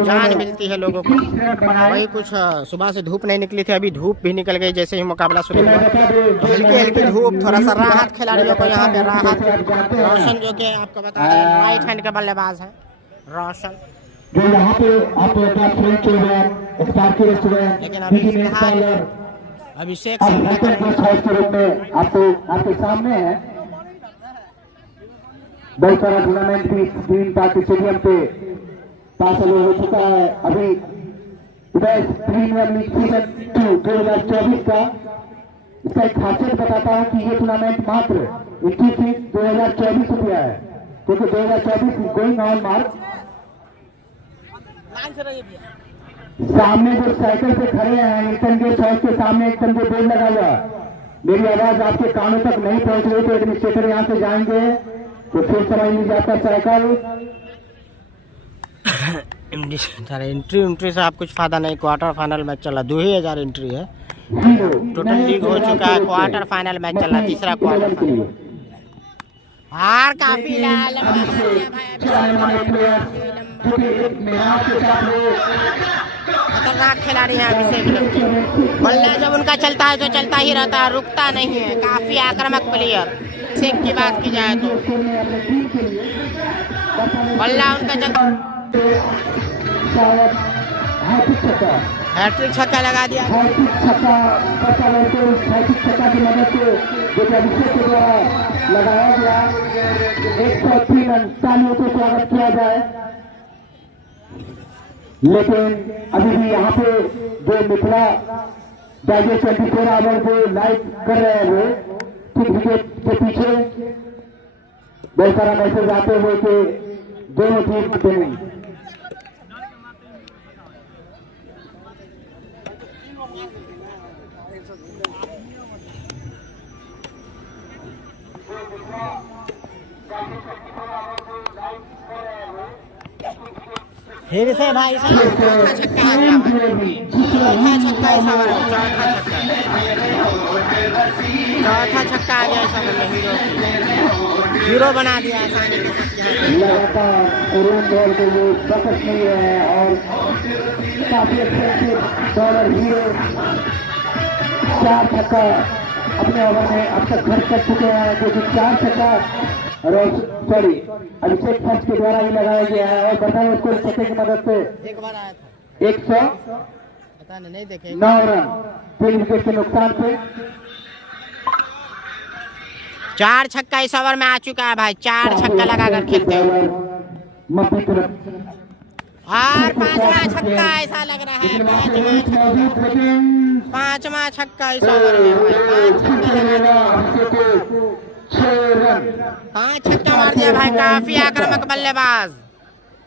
जान मिलती है लोगों को, वही कुछ सुबह से धूप नहीं निकली थी, अभी धूप भी निकल गई जैसे ही मुकाबला शुरू हुआ। हल्की हल्की धूप, थोड़ा सा राहत खिलाड़ियों को यहाँ पे राहत। रोशन जो कि आपको बता दें राइट हैंड के बल्लेबाज है रोशन, जो यहाँ पे आप फ्रेंच हो गए, स्पार्की रेस्टोरेंट, लेकिन अभी फिलहाल अभिषेक के रूप में आपके सामने है। बहुत सारा टूर्नामेंट भी ग्रीन पार्क स्टेडियम पे पास हो चुका है। अभी प्रीमियर लीग सीजन 2 2024 का इसका एक खासियत बताता हूँ कि ये टूर्नामेंट मात्र 21 2024 रुपया है, क्योंकि 2024 गोइंग ऑन मार्च सामने जो साइकिल पे खड़े हैं इंटन के शॉप के सामने एकदम जो बोर्ड लगा हुआ, मेरी आवाज आपके कानों तक नहीं पहुंच रही तो एडमिनिस्ट्रेटर यहाँ से जाएंगे तो फिर समझ नहीं जाता साइकिल। एंट्री से आप कुछ फायदा नहीं। क्वार्टर फाइनल मैच चला, 2000 एंट्री है, टोटल लीग हो चुका है। क्वार्टर फाइनल मैच चला, तीसरा क्वार्टर फाइनल। हार काफी खतरनाक खिलाड़ी है अभिषेक। बल्ला जब उनका चलता है तो चलता ही रहता है, रुकता नहीं है। काफी आक्रामक प्लेयर। अभिषेक की बात की जाए तो बल्ला उनका हैट्रिक छक्का लगा दिया। छक्का की मदद से जो अभिषेक के द्वारा लगाया गया 103 रन, तालियों से स्वागत किया जाए। लेकिन अभी भी यहाँ पे जो मिथिला डाइजेस्ट 24 आवर जो लाइव कर रहे हैं वो ठीक विकेट के पीछे बहुत सारा मैसेज आते हुए कि दोनों टीम जीतेंगे। फिर से भाई चौथा छक्का आ गया। चौथा छक्का इस ओवर में, चौथा छक्का आ गया इस ओवर में। हीरो बना दिया आसानी के साथ। लगातार उड़न दौड़ के वो सकत नहीं है और काफी अच्छे बॉलर हीरो 4 छक्का अपने ओवर में अब तक खर्च कर चुके हैं, जो कि 4 छक्का अभिषेक फर्स्ट के द्वारा ही लगाया गया है। और बताएं उसको छक्के की मदद से एक बार आया था 109 रन 3 विकेट के नुकसान पे। 4 छक्का इस ओवर में आ चुका है भाई। 4 छक्का लगाकर खेलते हैं। और 5वां छक्का ऐसा लग रहा है। 5वां छक्का इस ओवर में भाई। 5 छक्का मार दिया भाई। काफी आक्रामक बल्लेबाज।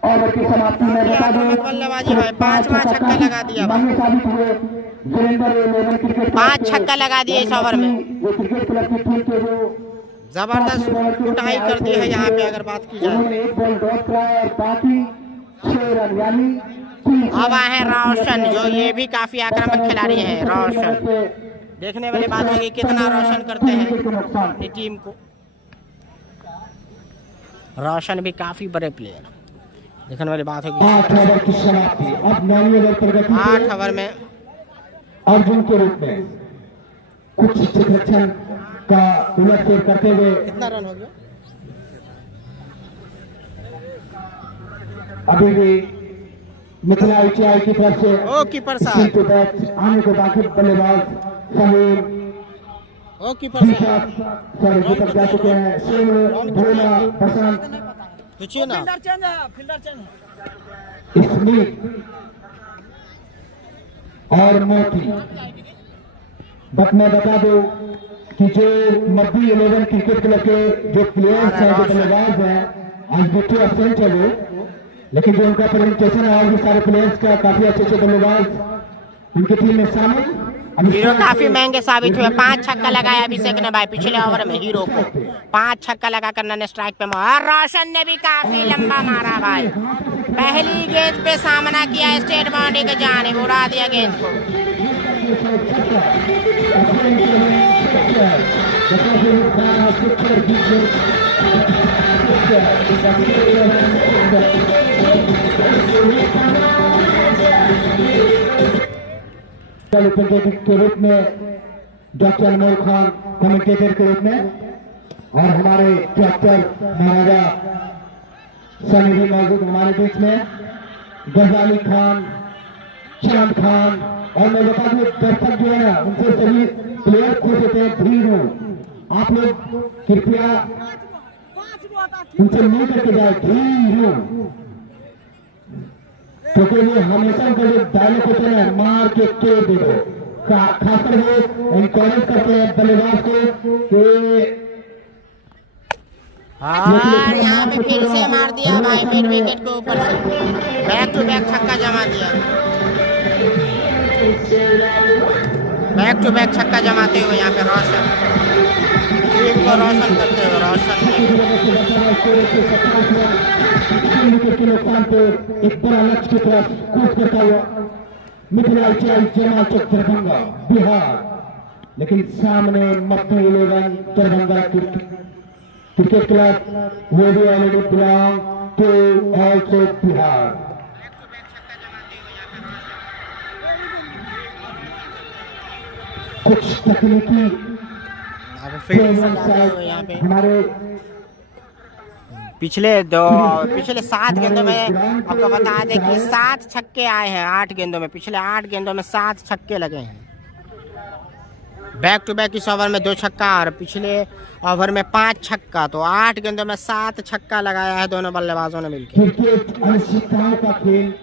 ओवर की समाप्ति में बता दूं बल्लेबाजी भाई। 5वां छक्का लगा दिया भाई। 5 छक्का लगा दिया इस ओवर में। क्रिकेट क्लब की टीम के जो जबरदस्त कुटाई कर दी है यहाँ पे अगर बात की जाए। एक बॉल ड्रॉप करा है और बाकी 6 रन यानी अब आए हैं रोशन, जो ये भी काफी आक्रामक खिलाड़ी है। रोशन देखने वाली बात होगी कितना रोशन करते हैं अपनी टीम को। रोशन भी काफी बड़े प्लेयर, देखने वाली बात होगी। 8 ओवर की समाप्ति। अब 9 ओवर प्रगति 8 ओवर में अर्जुन के रूप में कुछ चित्रक्षण का उलटफेर करते हुए कितना रन हो गया? अभी भी मिथिला ITI की तरफ से ओ कीपर साहब, आने को बाकी बल्लेबाज समीर ओ कीपर साहब सर तक जा चुके हैं। सिंह भोला बसंत पूछिए ना। स्मिथ और मोती। बट मैं बता दूं कि जो मध्य 11 क्रिकेट क्लब के जो प्लेयर्स हैं, जो बल्लेबाज हैं, आज ड्यूटी एब्सेंट है वो, लेकिन जो उनका प्रेजेंटेशन है और भी सारे प्लेयर्स का काफी अच्छे अच्छे बल्लेबाज उनकी टीम में शामिल। हीरो काफी महंगे साबित हुए। 5 छक्का लगाया अभिषेक ने भाई पिछले ओवर में। हीरो को 5 छक्का लगाकर नन स्ट्राइक पे मारा। रोशन ने भी काफी लंबा मारा भाई। पहली गेंद पे सामना किया स्टेट बाउंड्री के जानिब, उड़ा दिया गेंद को। के रूप में डॉक्टर अनमोल खान कमेंटेटर के रूप में, और हमारे डॉक्टर महाराजा सनी भी मौजूद हमारे बीच में, गजाली खान, चांद खान। और मैं बता दूं दर्शक जो है ना उनसे सभी प्लेयर खुश होते हैं। भीड़ हो, आप लोग कृपया उनसे मिल करके जाए। भीड़ हो, क्योंकि ये हमेशा उनका जो डायलॉग होते हैं मार के दे दो, खासकर वो इनकरेज करते हैं बल्लेबाज को कि और यहाँ पे फिर से मार दिया भाई मिड विकेट के ऊपर से, बैक टू बैक छक्का जमा दिया, बैक टू बैक छक्का जमाते हुए यहाँ पे रोशन, टीम को रोशन करते हुए रोशन एक बड़ा लक्ष्य की तरफ कूद करता हुआ मिथिला जमा चौक दरभंगा बिहार, लेकिन सामने मक्खी 11 दरभंगा क्रिकेट क्लब वो भी already belong to also Bihar. कुछ तकनीकी यहाँ पे हमारे पिछले 7 गेंदों में आपको बता दें कि 7 छक्के आए हैं 8 गेंदों में, पिछले 8 गेंदों में 7 छक्के लगे हैं। बैक टू बैक इस ओवर में 2 छक्का और पिछले ओवर में 5 छक्का, तो 8 गेंदों में 7 छक्का लगाया है दोनों बल्लेबाजों ने मिलकर। क्रिकेट अनिश्चितताओं का खेल।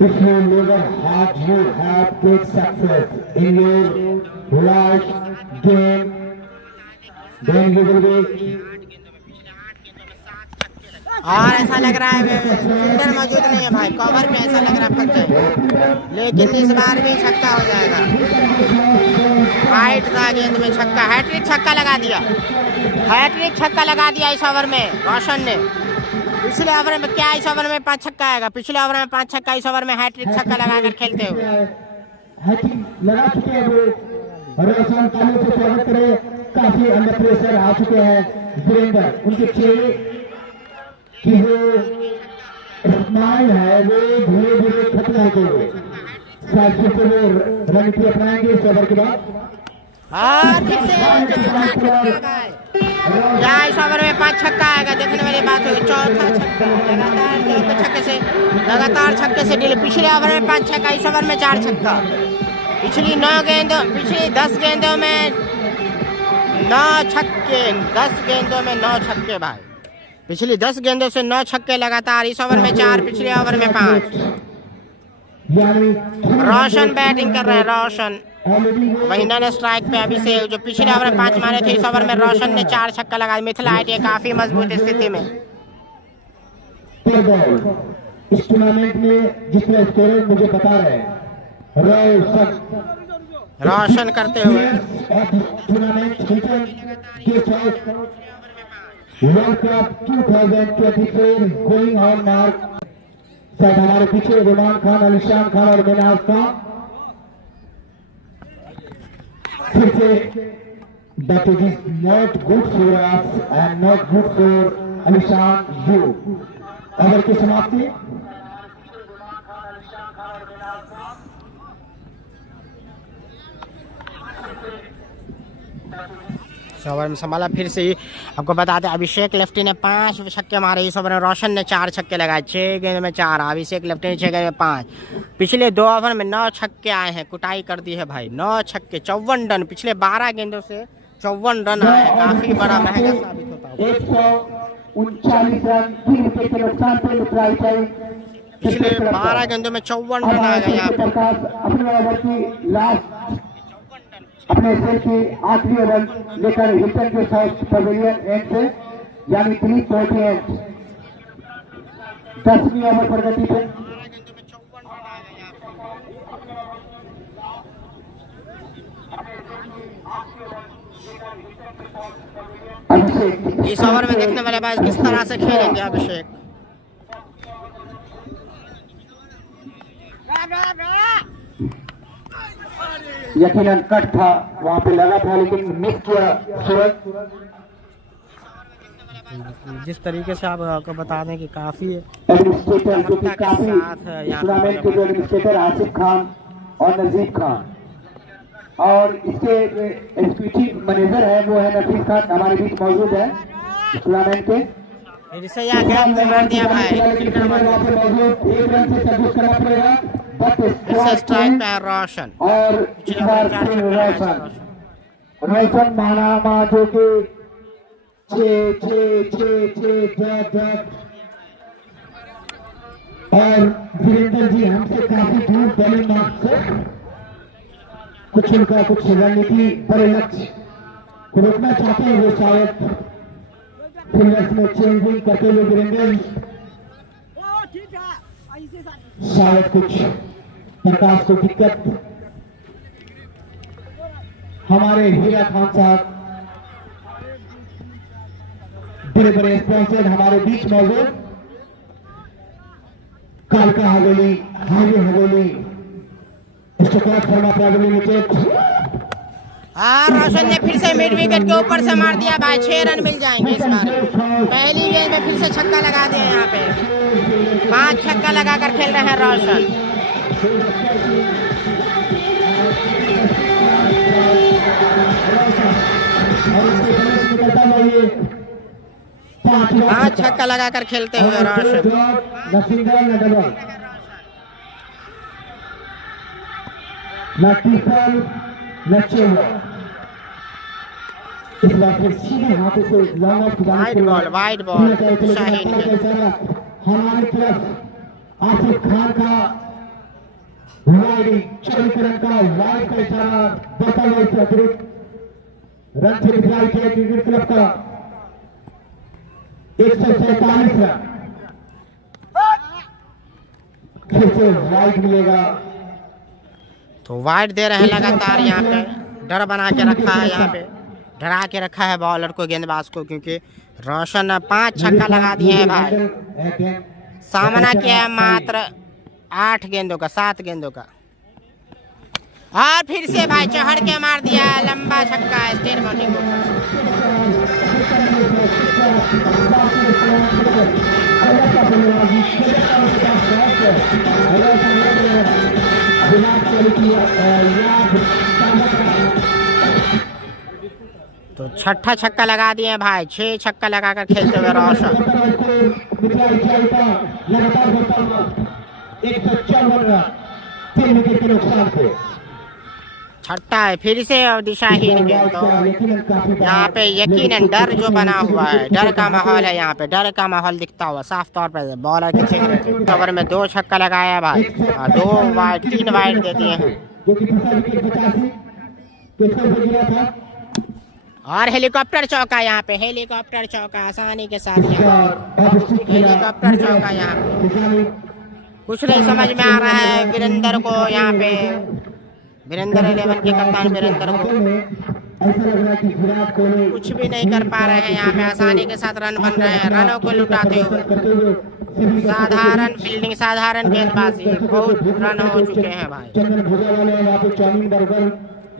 If you never had, you have great success in your life game, then you will be। और ऐसा लग रहा है फील्डर मौजूद नहीं है भाई, कवर पे ऐसा लग रहा है फंस जाए, लेकिन इस बार भी छक्का हो जाएगा। हाइट था गेंद में छक्का, हैट्रिक छक्का लगा दिया, हैट्रिक छक्का लगा दिया इस ओवर में रोशन ने। पिछले ओवर में क्या इस ओवर में 5 छक्का आएगा, पिछले ओवर में 5 छक्का, इस ओवर में हैट्रिक छक्का लगाकर खेलते हुए हैट्रिक लगा चुके हैं वो रोशन। तालियों से स्वागत करें, काफी अंडर प्रेशर आ चुके हैं वीरेंद्र, उनके चेहरे कि वो स्माइल है वो धीरे धीरे खत्म होते हुए शायद फिर से वो रणनीति अपनाएंगे इस ओवर के बाद। क्या इस ओवर में 5 छक्का आएगा, देखने वाली बात होगी। चौथा छक्का लगातार छक्के से डील, पिछले ओवर में 5 छक्का, इस ओवर में 4 छक्का। पिछली 10 गेंदों में 9 छक्के, 10 गेंदों में 9 छक्के भाई, पिछली 10 गेंदों से 9 छक्के लगातार, इस ओवर में 4, पिछले ओवर में 5। रोशन बैटिंग कर रहे हैं, रोशन वही नन स्ट्राइक पे अभी से, जो पिछले ओवर में 5 मारे थे, इस ओवर में रोशन ने 4 छक्का लगाया। मिथिला आईटी काफी मजबूत स्थिति में इस टूर्नामेंट में जिसमें स्कोर मुझे बता रहे हैं रोशन करते हुए world cup 2024 going on mark. शायद हमारे पीछे रुमान खान, अलीशान खान और मिनाज खान फिर से, but it is not good for us and not good for Alishan you. Over की समाप्ति। ओवर में संभाला फिर से ही आपको बता दें, अभिषेक लेफ्टी ने 5 छक्के मारे इस ओवर में, रोशन ने 4 छक्के लगाए, 6 गेंद में 4, अभिषेक लेफ्टी ने 6 गेंद में 5। पिछले 2 ओवर में 9 छक्के आए हैं, कुटाई कर दी है भाई, 9 छक्के 54 रन, पिछले 12 गेंदों से 54 रन आए, काफी बड़ा महंगा साबित होता है। 139 रन 3 विकेट के नुकसान पे मिथिला चाहिए, पिछले 12 गेंदों में 54 रन आ गए यहाँ पे। अपने ओवर की लास्ट, अपने सेल की आखिरी ओवर लेकर हिल्टन के साउथ पवेलियन एंड से, यानी 348 10वीं ओवर प्रगति पे। इस ओवर में देखने वाले बात किस तरह से खेलेंगे अभिषेक। यकीनन कट था, वहां पे लगा था लेकिन मिस किया सूरज। जिस तरीके से आपको बता दें कि काफी एडमिनिस्ट्रेटर जो कि काफी टूर्नामेंट के जो एडमिनिस्ट्रेटर आसिफ खान और नजीब खान, और इसके एग्जीक्यूटिव मैनेजर है वो है नफीस खान, हमारे बीच मौजूद है टूर्नामेंट के। इसे यहाँ गैप में कर दिया भाई, एक रन से सर्विस करना पड़ेगा, इसे स्ट्राइक पे रोशन और रोशन महानामा जो कि 6 और वीरेंद्र जी हमसे काफी दूर बने मार्क्स से, कुछ उनका कुछ रणनीति बड़े लक्ष्य को रोकना चाहते हैं वो शायद फील्डर्स में चेंजिंग करते हुए गिरेंगे। शायद कुछ प्रकाश को दिक्कत। हमारे हीरा खान साहब बड़े बड़े स्पॉन्सर हमारे बीच मौजूद, कालका हवेली, हाईवे हवेली, स्टॉक फर्मा प्राइवेट लिमिटेड। रोशन ने फिर से मिड विकेट के ऊपर से मार दिया भाई, 6 रन मिल जाएंगे इस बार। पहली गेंद में फिर से छक्का लगा दिया, यहाँ पे 5 छक्का लगाकर खेल रहे हैं रोशन। पांच छक्का लगाकर खेलते हुए रोशन। इस बार फिर सीधे हाथों से long off wide ball Shaheen के। हमारी तरफ आसिफ खान का वाइड, 24 रन का वाइड का इशारा, बढ़ता हुआ इससे अतिरिक्त रन से डिक्लाइन किया क्रिकेट क्लब का 147 रन। फिर से वाइड मिलेगा, तो वाइड दे रहे हैं लगातार। यहाँ पे डर बना के रखा है, यहाँ पे डरा के रखा है बॉलर को, गेंदबाज को, क्योंकि रोशन ने 5 छक्का लगा दिए हैं भाई। सामना किया है मात्र 8 गेंदों का, 7 गेंदों का। और फिर से भाई चढ़ के मार दिया है लंबा छक्का स्टेट बाउंड्री को। तो छठा छक्का लगा दिए भाई, 6 छक्का लगाकर खेलते हुए रोशन। 3 विकेट के नुकसान पे छठा है फिर से और दिशाहीन गेंद। तो यहाँ पे यकीनन डर जो बना हुआ है, डर का माहौल है, यहाँ पे डर का माहौल दिखता हुआ साफ तौर पर बॉलर के चेहरे पे। ओवर में 2 छक्का लगाया भाई और 2 वाइड, 3 वाइड दे दिए हैं। और हेलीकॉप्टर चौका, यहाँ पे हेलीकॉप्टर चौका आसानी के साथ, हेलीकॉप्टर चौका। यहाँ पे कुछ नहीं समझ में आ रहा है वीरेंद्र को, यहाँ पे वीरेंद्र 11 के कप्तान वीरेंद्र को कुछ भी नहीं कर पा रहे हैं। यहाँ पे आसानी के साथ रन बन रहे हैं, रनों को लुटाते हुए। साधारण फील्डिंग, साधारण गेंदबाजी, बहुत रन हो चुके हैं भाई।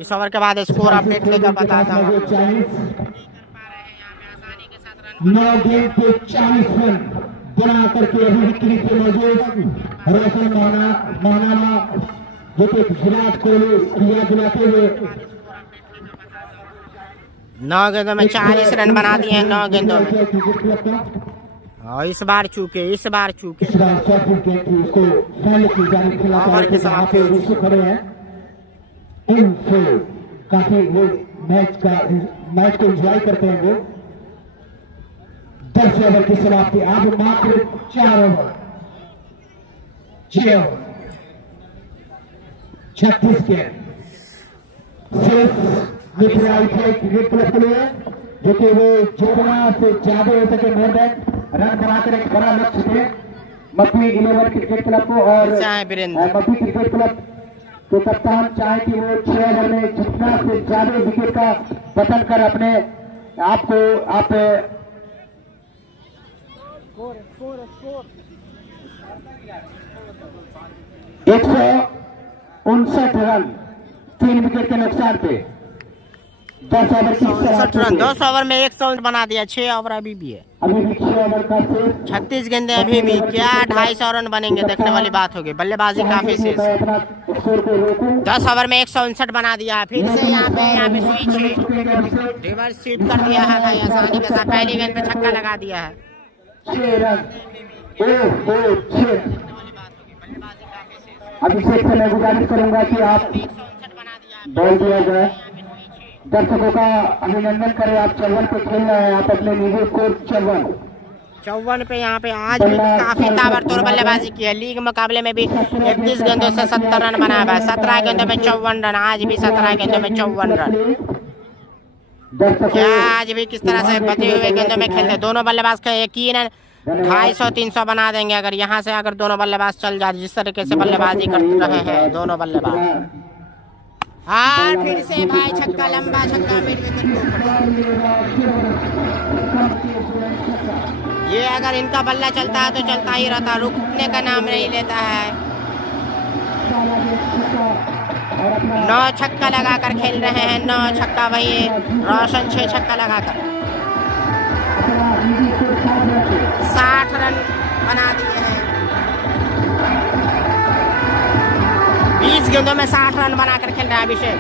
इस ओवर के बाद स्कोर अपडेट लेकर बताता हूँ। 9 गेंद पे 40 रन बना करके अभी विक्री पे मौजूद रोशन महाना, जो कि विराट कोहली को याद दिलाते हुए 9 गेंदों में 40 रन बना दिए हैं, 9 गेंदों में। और इस बार चूके ओवर की समाप्ति खड़े हैं। काफी वो मैच को एंजॉय करते हैं वो। 10 ओवर की समाप्ति, अब मात्र 4 ओवर, 6 ओवर, 36 गेंद सिर्फ क्रिकेट क्लब के लिए, जो कि वो जितना से ज्यादा हो सके मोर देन रन बनाकर एक बड़ा लक्ष्य थे मप्पी 11 क्रिकेट क्लब को। और मप्पी क्रिकेट क्लब तो कप्तान चाहे कि वो 6 ओवर में जितना से ज्यादा विकेट का पतन कर अपने आप को 159 रन 3 विकेट के नुकसान पे 10 ओवर की 59 रन, 10 ओवर में 100 बना दिया। 6 ओवर अभी भी है, अभी भी 6 ओवर का 36 गेंदे अभी भी। क्या 250 रन बनेंगे, देखने वाली बात होगी। बल्लेबाजी काफी शेष। 10 ओवर में 159 बना दिया है। फिर से यहाँ पे स्विच रिवर्स स्वीप कर दिया है भाई आसानी के साथ। पहली गेंद पे छक्का लगा दिया है। 6 रन। अभिषेक से मैं गुजारिश करूंगा कि आप बॉल दिया जाए, दर्शकों का अभिनंदन करें। आप 54 पे खेल रहे हैं, आप अपने निजी स्कोर 54 पे यहाँ पे आज भी काफी ताबड़तोड़ बल्लेबाजी की है। लीग मुकाबले में भी 31 गेंदों से 70 रन बनाया है। 17 गेंदों में 54 रन, आज भी 17 गेंदों में 54 रन। क्या आज भी किस तरह से बचे हुए गेंदों में खेलते हैं दोनों बल्लेबाज का यकीनन 250-300 बना देंगे अगर यहाँ से अगर दोनों बल्लेबाज चल जाए जिस तरीके से बल्लेबाजी कर रहे हैं दोनों बल्लेबाज। और फिर से भाई छक्का लंबा छक्का मिड विकेट को ये अगर इनका बल्ला चलता है तो चलता ही रहता रुकने का नाम नहीं लेता है। 9 छक्का लगाकर खेल रहे हैं 9 छक्का भाई रोशन 6 छक्का लगाकर 60 रन बना दिए हैं 20 गेंदों में 60 रन बनाकर खेल रहा है अभिषेक।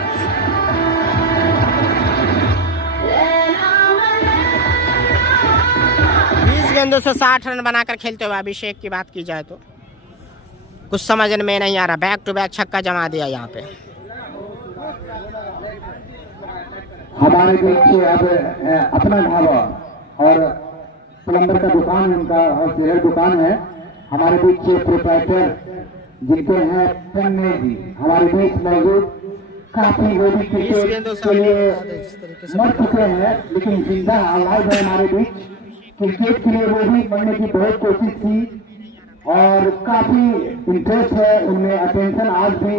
गेंदों से 60 रन बनाकर खेलते हुए अभिषेक की बात की जाए तो कुछ समझ में नहीं आ रहा। बैक टू बैक छक्का जमा दिया यहाँ पे। हमारे पीछे अब अपना ढाबा और प्लम्बर का दुकान उनका और जेलर दुकान है। हमारे पीछे प्रोप्राइटर जिनके हैं पन्ने जी हमारे बीच मौजूद काफी वो भी क्रिकेट के लिए मर चुके हैं लेकिन जिंदा अलाइव है हमारे बीच। क्रिकेट के लिए वो भी पढ़ने की बहुत कोशिश की और काफी इंटरेस्ट है उनमें अटेंशन आज भी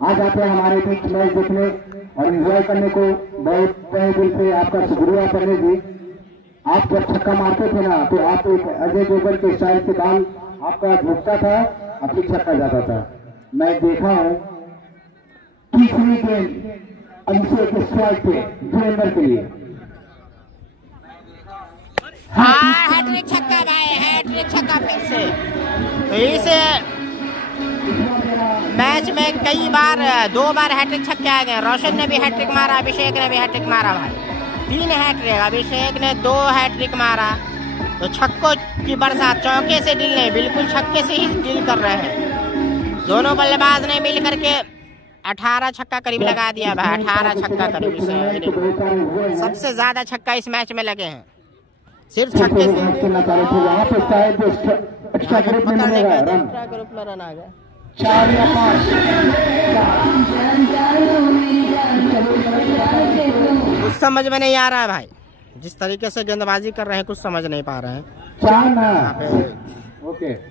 आ जाते हैं हमारे बीच मैच देखने और एंजॉय करने को। बहुत तहे दिल से आपका शुक्रिया करने जी। आप जब छक्का मारते थे ना तो आप एक अजय देवगन के स्टाइल से बाल आपका झुकता था और फिर छक्का जाता था। मैं देखा हूँ तीसरी गेंद अभिषेक स्ट्राइक पे वीरेंद्र के लिए हैट्रिक छक्का भाई हैट्रिक छक्का फिर से। तो इस मैच में कई बार 2 बार हैट्रिक छक्के आ गए। रोशन ने भी हैट्रिक मारा अभिषेक ने भी हैट्रिक मारा भाई 3 हैट्रिक अभिषेक ने 2 हैट्रिक मारा। तो छक्कों की बरसात चौके से डील नहीं बिल्कुल छक्के से ही डील कर रहे हैं। दोनों बल्लेबाज ने मिल करके 18 छक्का करीब लगा दिया भाई 18 छक्का करीब सबसे ज्यादा छक्का इस मैच में लगे हैं सिर्फ छक्के से। पकड़ने का ग्रुप में रन आ गया 4 या 5 कुछ समझ में नहीं आ रहा है भाई जिस तरीके से गेंदबाजी कर रहे हैं कुछ समझ नहीं पा रहे हैं यहाँ पे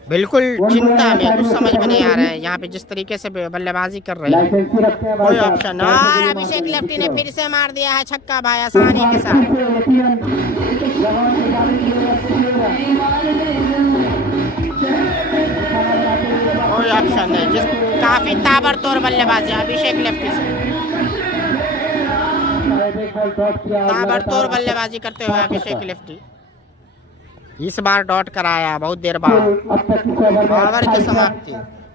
बिल्कुल चिंता में कुछ समझ में नहीं आ रहा है यहाँ पे जिस तरीके से बल्लेबाजी कर रहे हैं कोई ऑप्शन। और अभिषेक लेफ्टी ने फिर से मार दिया है छक्का भाई आसानी के साथ। कोई ऑप्शन नहीं जिस काफी ताबड़तोड़ बल्लेबाजी अभिषेक लेफ्टी से ताबड़तोड़ बल्लेबाजी करते हुए अभिषेक लेफ्टी इस बार डॉट कराया बहुत देर बाद ओवर की समाप्ति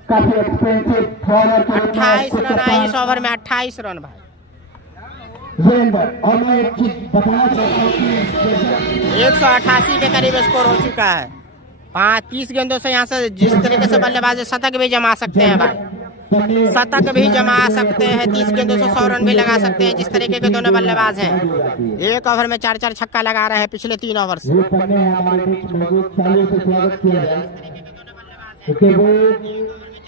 28 रन आए इस ओवर में 28 रन भाई। और मैं एक चीज बताना चाहता हूँ 188 के करीब स्कोर हो चुका है। 30 गेंदों से यहाँ से जिस तरीके से बल्लेबाजी शतक भी जमा सकते हैं भाई शतक भी जमा सकते हैं 30 गेंदों से 100 रन भी लगा सकते हैं जिस तरीके के दोनों बल्लेबाज हैं। एक ओवर में 4-4 छक्का लगा रहे हैं पिछले 3 ओवर से।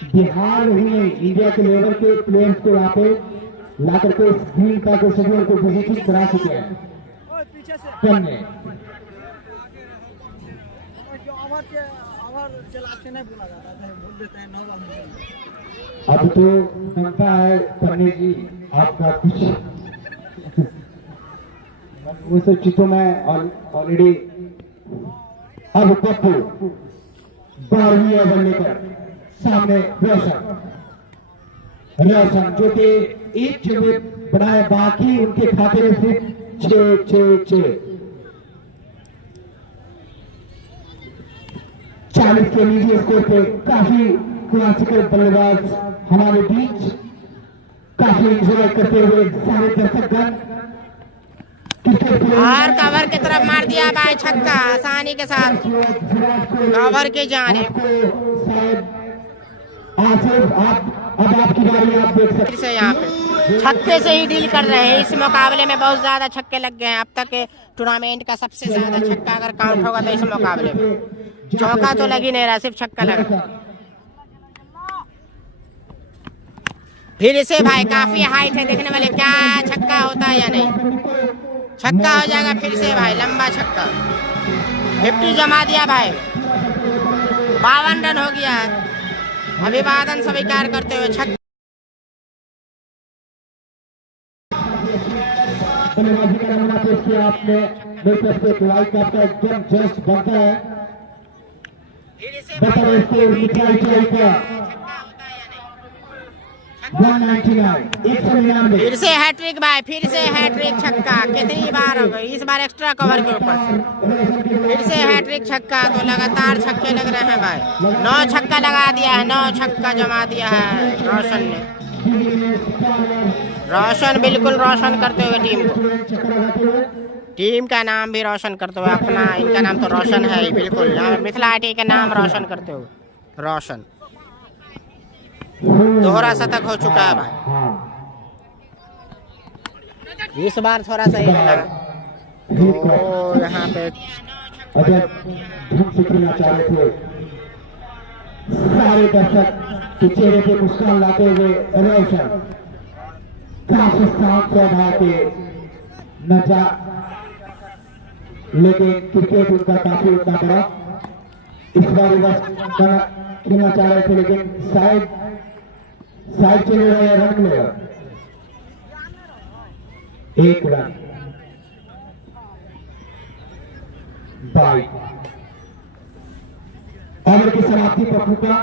बिहार ही नहीं इंडिया के लेवल के प्लेयर्स को यहाँ पे ला करके स्क्रीन का को विजिटिंग करा चुके हैं। अब तो बनता है पन्ने जी आपका कुछ वो सब चीजों में ऑलरेडी अब पप्पू 12वीं ओवर लेकर सामने रोशन जो कि एक जगह बनाए बाकी उनके खाते में सिर्फ 6 40 के नीचे स्कोर पे काफी क्लासिकल बल्लेबाज हमारे बीच काफी एंजॉय करते हुए सारे दर्शकगण और कवर की तरफ मार दिया भाई छक्का आसानी के साथ कवर के जाने। अब आपकी बारी आप देख सकते हैं यहाँ पे छक्के से ही डील कर रहे हैं। इस मुकाबले में बहुत ज्यादा छक्के लग गए हैं। अब तक टूर्नामेंट का सबसे ज्यादा छक्का अगर काउंट होगा तो इस मुकाबले में चौका तो लग ही नहीं रहा सिर्फ छक्का लग रहा। फिर इसे भाई काफी हाइट है देखने वाले क्या छक्का होता है या नहीं। छक्का हो जाएगा फिर से भाई, लंबा छक्का। 50 जमा दिया भाई, 52 रन हो गया है। अभिवादन स्वीकार करते हुए छक्का। बल्लेबाजी का नमूना पेश किया आपने, लाइक का आपका एकदम जस्ट बनता है। बता इससे मिठाई का 199 फिर से हैट्रिक भाई, फिर से हैट्रिक छक्का। कितनी बार हो गई, इस बार एक्स्ट्रा कवर के ऊपर से फिर से हैट्रिक छक्का। तो लगातार छक्के लग रहे हैं भाई। 9 छक्का लगा दिया है, 9 छक्का जमा दिया है रोशन ने। रोशन बिल्कुल रोशन करते हुए टीम का नाम भी रोशन करते हुए अपना, इनका नाम तो रोशन है ही बिल्कुल। मिथिला आईटी का नाम रोशन करते हुए रोशन। दोहरा शतक हो चुका है भाई, इस बार थोड़ा सा ही लगा। तो यहाँ पे अगर ढंग से खेलना चाह रहे थे, सारे दर्शक के चेहरे पे मुस्कान लाते हुए रोशन काफी शांत स्वभाव के न जा, लेकिन क्रिकेट उनका काफी उतना बड़ा। इस बार खेलना चाह रहे थे, लेकिन साइड चले रहे हैं, रन मिलेगा 1 रन 22। ओवर की समाप्ति पप्पू का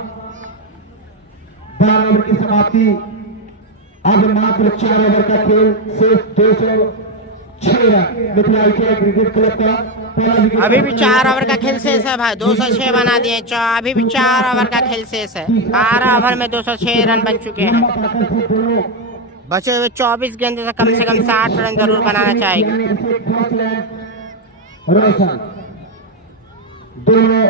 12 ओवर की समाप्ति। अब मात्र 4 ओवर का खेल, सिर्फ 206 run Mithila ITI cricket club का पहला विकेट। अभी भी 4 ओवर का खेल शेष है भाई, 206 बना दिए। अभी भी 4 ओवर का खेल शेष है। 12 ओवर में 206 रन बन चुके हैं। बचे हुए 24 गेंद से कम 60 रन जरूर बनाना चाहिए। रोशन दोनों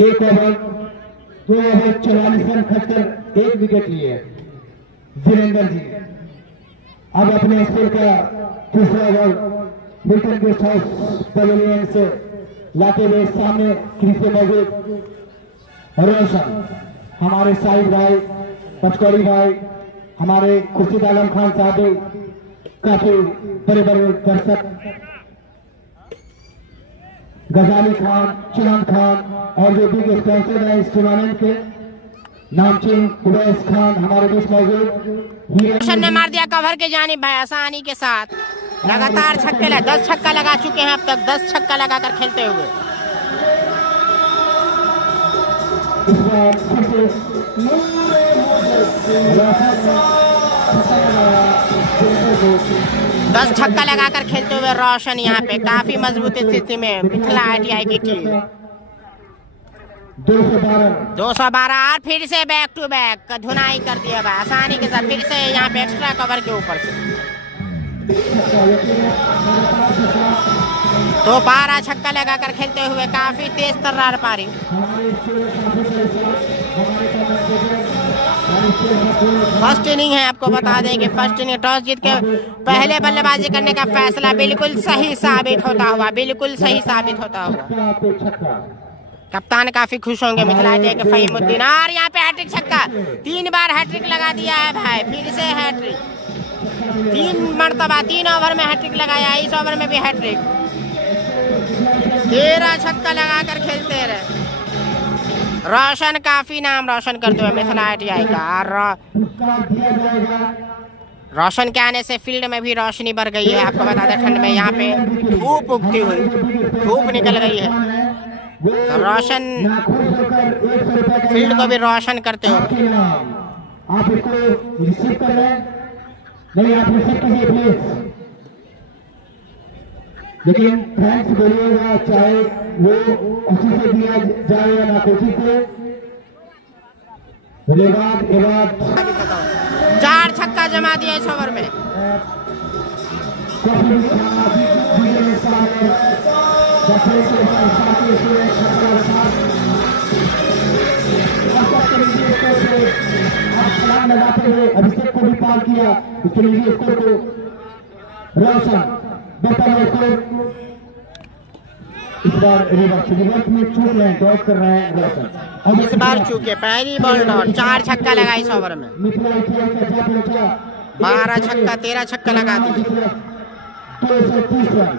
1 ओवर 2 ओवर 44 रन खर्चकर 1 विकेट लिए वीरेंद्र जी। अब अपने स्कोर का तीसरा over Milton guest house pavilion से लाते हुए सामने क्रीज पे मौजूद रोशन, हमारे साहिब भाई, पचकौड़ी भाई, हमारे खुर्शीद आलम खान साहब, काफी बड़े बड़े दर्शक, गजाली खान, चिराग खान और जो बिग स्पॉन्सर है इस टूर्नामेंट के, नामचीन उवैस खान हमारे बीच मौजूद। रोशन ने मार दिया कवर के जानिब भाई आसानी के साथ। लगातार छक्के 10 छक्का लगा चुके हैं अब तक, 10 छक्का लगाकर खेलते हुए। इस बार फिर से 10 छक्का लगाकर खेलते हुए रोशन यहाँ पे काफी मजबूत स्थिति में मिथिला आईटीआई की टीम। 212 और फिर से बैक टू बैक धुनाई कर दिया भाई आसानी के साथ। फिर से यहाँ पे एक्स्ट्रा कवर के ऊपर से तो 12 छक्का लगाकर खेलते हुए काफी तेज तर्रार पारी। फर्स्ट इनिंग है, आपको बता दें कि फर्स्ट इनिंग टॉस जीत के पहले बल्लेबाजी करने का फैसला बिल्कुल सही साबित होता हुआ, बिल्कुल सही साबित होता हुआ। कप्तान काफी खुश होंगे मिथिला आईटीआई के फहीमुद्दीन। और यहाँ पे हैट्रिक छक्का, 3 बार हैट्रिक लगा दिया है भाई। फिर से हैट्रिक, 3 मरतबा 3 ओवर में हैट्रिक लगाया, इस ओवर में भी हैट्रिक। 13 छक्का लगाकर खेलते रहे रोशन, काफी नाम रोशन करते हुए मिथिला आईटीआई का। और रोशन के आने से फील्ड में भी रोशनी बढ़ गई है। आपको बता दें ठंड में यहाँ पे धूप उगती हुई, धूप निकल गई है तो रोशन फील्ड को भी रोशन करते हुए। आप इसको रिसीव कर रहे हैं, नहीं आप रिसीव कीजिए प्लीज। लेकिन थैंक्स बोलिएगा, चाहे वो खुशी से दिया जाए या ना खुशी से। 4 छक्का जमा दिया इस ओवर में। लगाते हुए अभिषेक को भी पार किया, उसके लिए स्कोर को रोशन बेहतर स्कोर। इस बार रिवर्स में चूक रहे हैं, टॉस कर रहे हैं रोशन। इस बार चूके पहली बॉल डॉट, 4 छक्का लगा इस ओवर में। मिथिला आईटीआई का जा पहुंचा 12 छक्का 13 छक्का लगा दिए। 230 रन।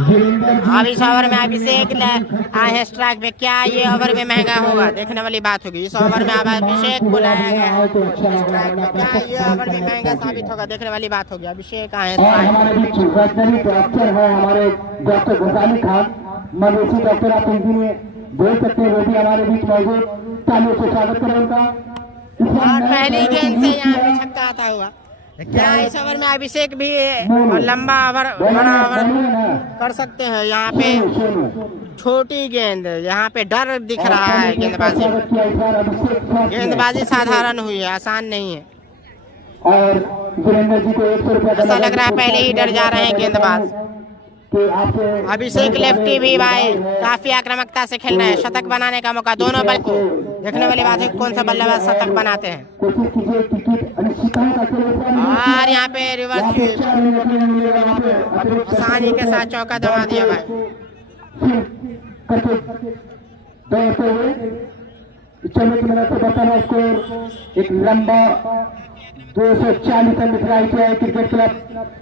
वीरेंद्र जी अब इस ओवर में अभिषेक आए हैं स्ट्राइक पे। क्या ये ओवर में महंगा होगा, देखने वाली बात होगी। इस ओवर में अब अभिषेक को लाया गया है स्ट्राइक पे। क्या ये ओवर में महंगा साबित होगा, देखने वाली बात होगी। अभिषेक आए हैं और स्ट्राइक हमारे बीच वेटनरी डॉक्टर है हमारे डॉक्टर गजाली खान, मवेशी डॉक्टर आप इनकी बोल सकते हैं, वो भी हमारे बीच मौजूद। तालियों से स्वागत करें उनका। और पहली गेंद से यहाँ पे छक्का आता हुआ। क्या इस ओवर में अभिषेक भी लंबा ओवर बड़ा ओवर कर सकते हैं। यहाँ पे छोटी गेंद, यहाँ पे डर दिख रहा है गेंदबाजी में। गेंदबाजी साधारण हुई है, आसान नहीं है। और वीरेंद्र जी को 100 रुपया ऐसा लग रहा है पहले ही डर जा रहे हैं गेंदबाज। अभिषेक लेफ्टी भी भाई काफी आक्रामकता से खेल रहे हैं। शतक बनाने का मौका दोनों बल को। देखने वाली बात है कौन सा बल्लेबाज शतक बनाते हैं। और यहाँ पे रिवर्स आसानी के साथ चौका दबा दिया भाई। एक लंबा 240 रन दिख रहा है क्रिकेट क्लब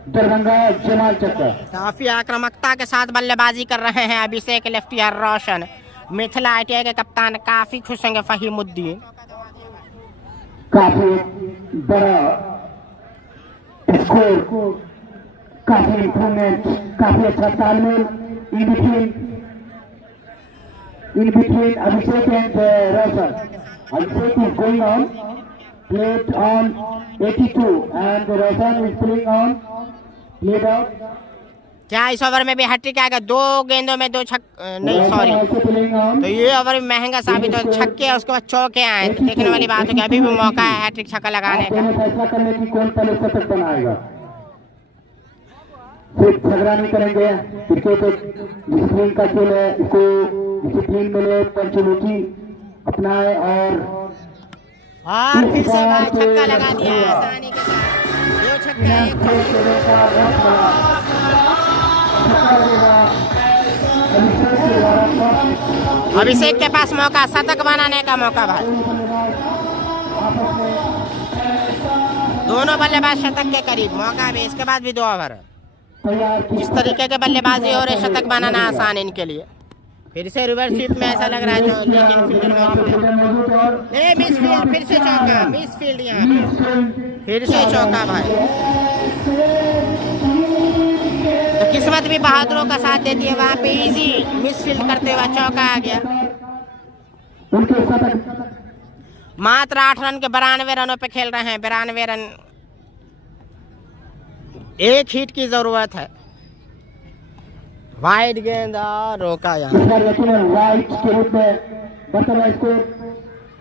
दरभंगा जमाल चक्कर। काफी आक्रामकता के साथ बल्लेबाजी कर रहे हैं अभिषेक लेफ्टियर रोशन। मिथिला ITI के कप्तान काफी खुश होंगे फहीमुद्दीन। काफी बड़ा स्कोर, काफी इम्प्रूवमेंट, काफी अच्छा तालमेल in between Abhishek and Roshan. Abhishek is going on, played on 82 and Roshan is playing on, played out. क्या इस ओवर में भी हैट्रिक आएगा? 2 गेंदों में 2 नहीं सॉरी, तो ये ओवर भी महंगा साबित हो। छक्के उसके बाद चौके आए, तो देखने वाली बात है कि अभी भी मौका है हैट्रिक छक्का लगाने का। फैसला करने की कौन पहले शतक बनाएगा, फिर झगड़ा नहीं करेंगे। क्रिकेट डिसिप्लिन का खेल है, इसको डिसिप्लिन मिले, पंचमुखी अपनाए। और फिर से भाई छक्का लगा दिया आसानी के साथ। 2 छक्का 1 चौका। अभिषेक के पास मौका शतक बनाने का मौका भाई। दोनों बल्लेबाज शतक के करीब, मौका भी इसके बाद भी 2 ओवर। जिस तरीके के बल्लेबाजी हो रहे, शतक बनाना आसान इनके लिए। फिर से रिवर्स स्वीप में ऐसा लग रहा है जो, लेकिन फील्डर मौजूद है। मिस फील्ड, फिर से चौका, मिस फील्ड यहाँ पे फिर से चौका भाई। तो किस्मत भी बहादुरों का साथ देती है। वहाँ पे इजी मिस फील्ड करते हुए चौका आ गया। मात्र 8 रन के 92 रनों पे खेल रहे हैं। 92 रन, 1 हिट की जरूरत है। वाइड गेंद और रोका यहाँ। वाइड के रूप में बर्तमान स्कोर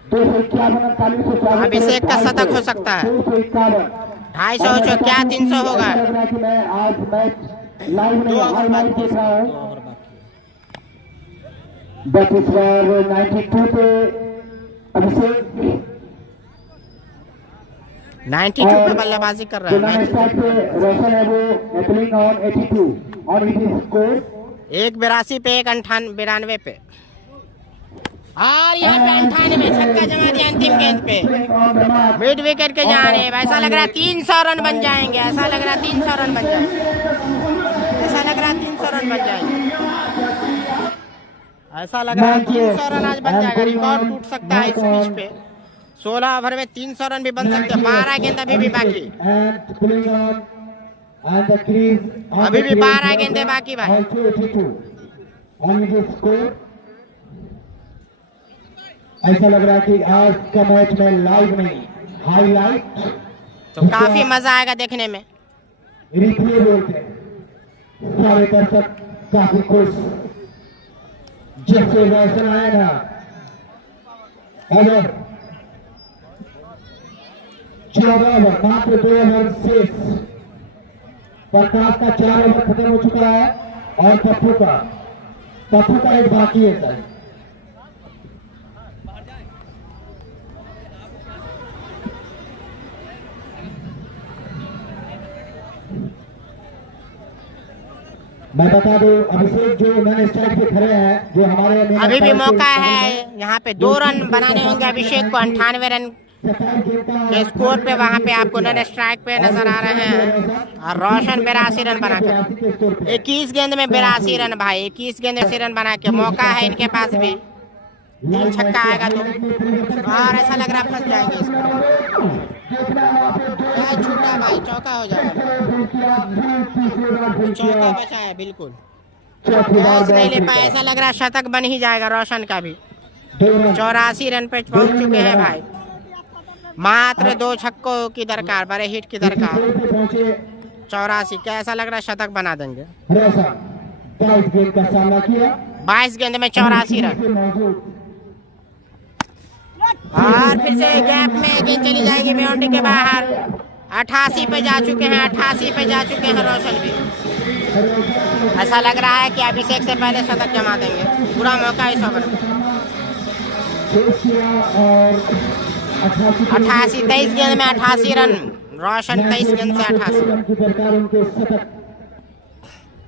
251 अभिषेक का शतक हो सकता है। 250 हो, क्या 300 होगा। मैं आज मैच लाइव में हाईलाइट देख रहा हूँ। बट इस बार 92 पे अभिषेक 92 पे बल्लेबाजी कर रहा है। रोशन है वो ओपनिंग ऑन 82 और इट इज स्कोर 182 पे 192 पे। और यहाँ पे 98 छक्का जमा दिया अंतिम गेंद पे। मिड विकेट के जाने, ऐसा लग रहा है 300 रन बन जाएंगे। ऐसा लग रहा है 300 रन बन जाएंगे। ऐसा लग रहा है 300 रन बन जाएंगे। ऐसा लग रहा है 300 रन आज बन जाएगा। रिकॉर्ड टूट सकता है इस पिच पे। 16 ओवर में 300 रन भी बन सकते हैं। 12 गेंद अभी भी बाकी, अभी भी 12 गेंदे बाकी भाई। ऐसा लग रहा है कि आज का मैच में लाइव नहीं, हाईलाइट, तो काफी मजा आएगा देखने में। रिप्ले बोलते हैं। सारे दर्शक काफी खुश, जैसे रोशन आएगा। अगर 14 ओवर, मात्र 2 ओवर शेष। प्रकाश का 4 ओवर खत्म हो चुका है और पप्पू का एक बाकी है सर। मैं बता दूं, अभिषेक जो मैंने स्ट्राइक पे खड़े हैं, जो हमारे अभी भी मौका है यहाँ पे। 2 रन बनाने होंगे अभिषेक को। 98 रन के स्कोर पे वहाँ पे आपको नन स्ट्राइक पे नजर आ रहे हैं। और रोशन 82 रन बनाकर 21 गेंद में 82 रन भाई, 21 गेंद में 80 रन बना के मौका है इनके पास भी। 3 छक्का आएगा तो और ऐसा लग रहा फंस जाएंगे इसमें। छूटा भाई, चौका हो जाएगा, चौका बचा है बिल्कुल, कैच नहीं ले पाए। ऐसा लग रहा शतक बन ही जाएगा रोशन का भी। 84 रन पे पहुंच चुके हैं भाई, मात्र 2 छक्कों की दरकार, बड़े हिट की दरकार। 84 कैसा लग रहा शतक बना देंगे। 22 गेंद में 84 रन और फिर से गैप में गेंद चली जाएगी बाउंड्री के बाहर। 88 पे जा चुके हैं, 88 पे जा चुके हैं रोशन भी। ऐसा लग रहा है कि अभिषेक से पहले शतक जमा देंगे, पूरा मौका इस ओवर में। 88 23 गेंद में 88 रन, रोशन 23 गेंद से 88।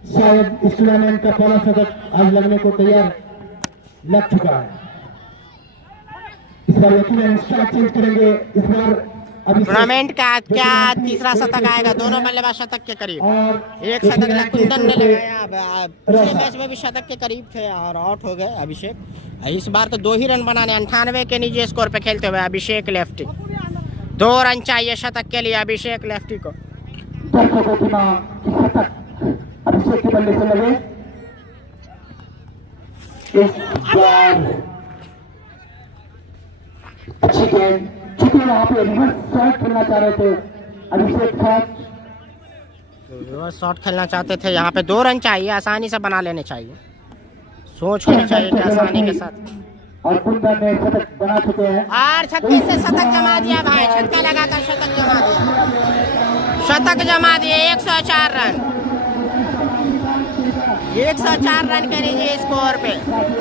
शायद इस टूर्नामेंट का पहला शतक आज लगने को तैयार लग चुका है। इस बार यकीनन स्ट्राइक चेंज करेंगे। इस बार टूर्नामेंट का क्या तीसरा शतक आएगा, दोनों बल्लेबाज शतक के करीब। एक शतक लकुंदन ने लगाया, पिछले मैच में भी शतक के करीब थे और आउट हो गए अभिषेक। इस बार तो 2 ही रन बनाने, 98 के निजी स्कोर पे खेलते हुए अभिषेक लेफ्टी। 2 रन चाहिए शतक के लिए अभिषेक लेफ्टी को। अभिषेक के बल्ले से लगे। अच्छी गेंद, चूंकि वहाँ पे रिवर्स शॉट खेलना चाह रहे थे अभिषेक, रिवर्स शॉट खेलना चाहते थे। यहाँ पे 2 रन चाहिए, आसानी से बना लेने चाहिए, सोच होनी चाहिए कि आसानी के साथ। और कुंदन ने शतक बना चुके हैं और छक्के से शतक जमा दिया भाई, छक्का लगाकर शतक जमा दिया, शतक जमा दिए। 104 रन, 104 रन के लीजिए स्कोर पे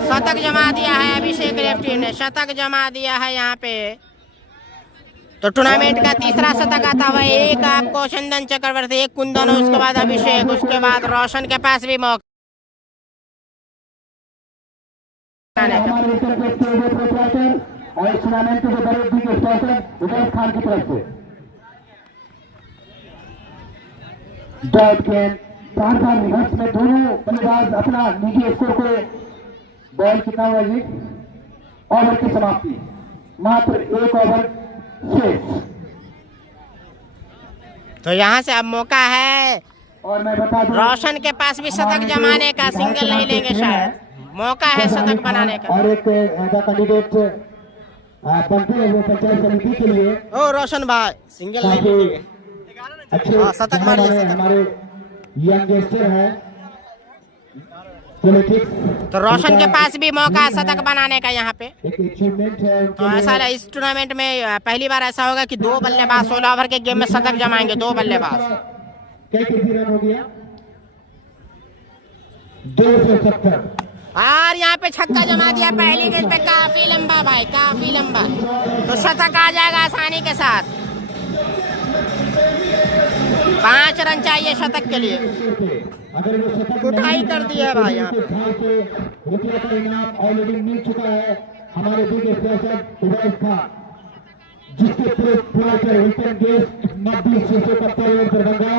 शतक जमा दिया है अभिषेक लेफ्टी ने, शतक जमा दिया है यहाँ पे। तो टूर्नामेंट का तीसरा शतक आता हुआ, एक आपको चंदन चक्रवर्ती, एक कुंदन, उसके बाद अभिषेक, उसके बाद रोशन के पास भी मौका। और इस टूर्नामेंट के जो बड़े बिग स्पॉन्सर उबैद खान की तरफ से डॉट गेंद, बार रिवर्स में दोनों बल्लेबाज अपना निजी स्कोर को। बॉल कितना हुआ जी? ओवर की समाप्ति, मात्र 1 ओवर शेष। तो यहाँ से अब मौका है और मैं बता दूं रोशन के पास भी शतक जमाने का, सिंगल नहीं लेंगे शायद, मौका है शतक बनाने का। और एक कैंडिडेट बनते हैं पंचायत समिति के लिए। ओ रोशन भाई सिंगल नहीं लेंगे, अच्छे शतक मारिए, शतक। हमारे यंगस्टर है पॉलिटिक्स, तो रोशन के पास भी मौका है शतक बनाने का यहाँ पे। एक अचीवमेंट है। तो ऐसा इस टूर्नामेंट में पहली बार ऐसा होगा कि 2 बल्लेबाज 16 ओवर के गेम में शतक जमाएंगे, 2 बल्लेबाज। कैसे रन हो गया? 270। और यहाँ पे छक्का जमा दिया पहली गेंद पे, काफी लंबा भाई, काफी लंबा, तो शतक आ जाएगा आसानी के साथ। 5 रन चाहिए शतक के लिए, कुटाई कर दिया भाई यहाँ पे। रुपये का इनाम ऑलरेडी मिल चुका है हमारे बिग स्पॉन्सर उबैद खान, जिसके प्रोपराइटर हिल्टन गेस्ट 90 शीशे का परिवार दरभंगा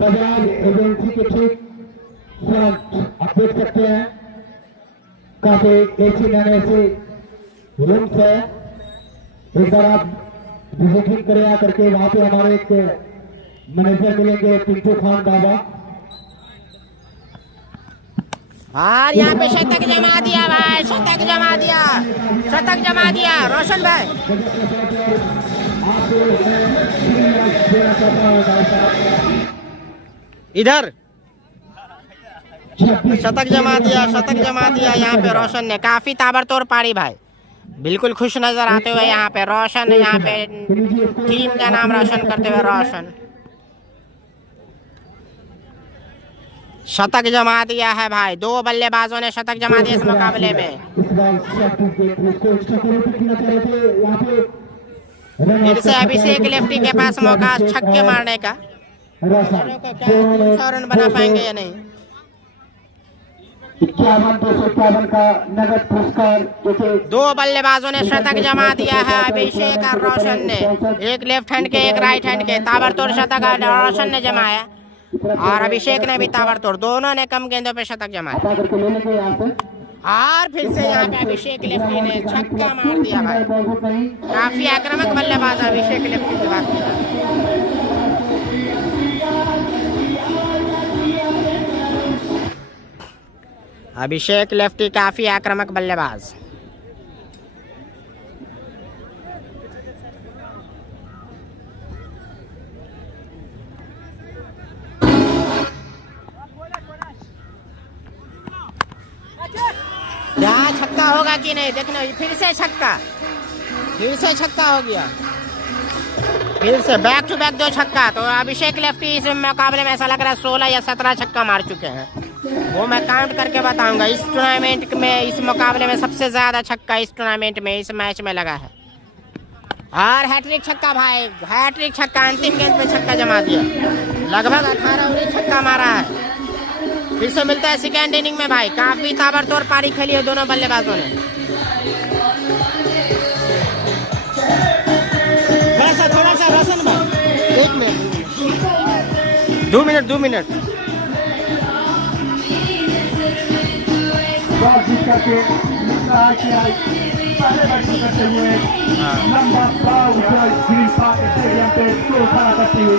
बजाज एजेंसी के ठीक फ्रंट। आप देख सकते हैं काफी एसी नॉन एसी रूम्स है। एक बार आप विजिटिंग करें आकर के, वहाँ पे हमारे एक मैनेजर मिलेंगे पिंटू खान बाबा। और यहाँ पे शतक जमा दिया भाई, शतक जमा दिया, शतक जमा दिया रोशन भाई। इधर शतक जमा दिया, शतक जमा दिया यहाँ पे रोशन ने, काफी ताबड़तोड़ पारी भाई, बिल्कुल खुश नजर आते हुए यहाँ पे रोशन, यहाँ पे टीम का नाम रोशन करते हुए रोशन शतक जमा दिया है भाई। 2 बल्लेबाजों ने शतक जमा दिया इस मुकाबले में। फिर से अभिषेक लेफ्टी के पास मौका छक्के मारने का, 100 रन बना पाएंगे या नहीं। 51,251 का नगद पुरस्कार। देखिए 2 बल्लेबाजों ने शतक जमा दिया है, अभिषेक और रोशन ने। एक लेफ्ट हैंड के एक राइट हैंड के ताबड़तोड़ शतक रोशन ने जमाया और अभिषेक ने भी ताबड़तोड़, दोनों ने कम गेंदों पे शतक जमाया। करके ले लेंगे यहाँ से। और फिर से यहाँ पे अभिषेक लेफ्टी ने छक्का मार दिया भाई। काफी आक्रामक बल्लेबाज अभिषेक लेफ्टी की बात की। अभिषेक लेफ्टी काफी आक्रामक बल्लेबाज। यहाँ छक्का होगा कि नहीं देखना, फिर से छक्का हो गया, फिर से बैक टू बैक 2 छक्का। तो अभिषेक लेफ्टी इस मुकाबले में ऐसा लग रहा है 16 या 17 छक्का मार चुके हैं। वो मैं काउंट करके बताऊंगा। इस टूर्नामेंट में, इस मुकाबले में सबसे ज्यादा छक्का इस टूर्नामेंट में, इस मैच में लगा है। और हैट्रिक छक्का भाई, हैट्रिक छक्का, अंतिम गेंद पे छक्का जमा दिया। लगभग 18-19 छक्का मारा है। फिर से मिलता है सेकेंड इनिंग में भाई। काफी ताबड़तोड़ पारी खेली है दोनों बल्लेबाजों ने। थोड़ा सा रोशन भाई, 1 मिनट, 2 मिनट।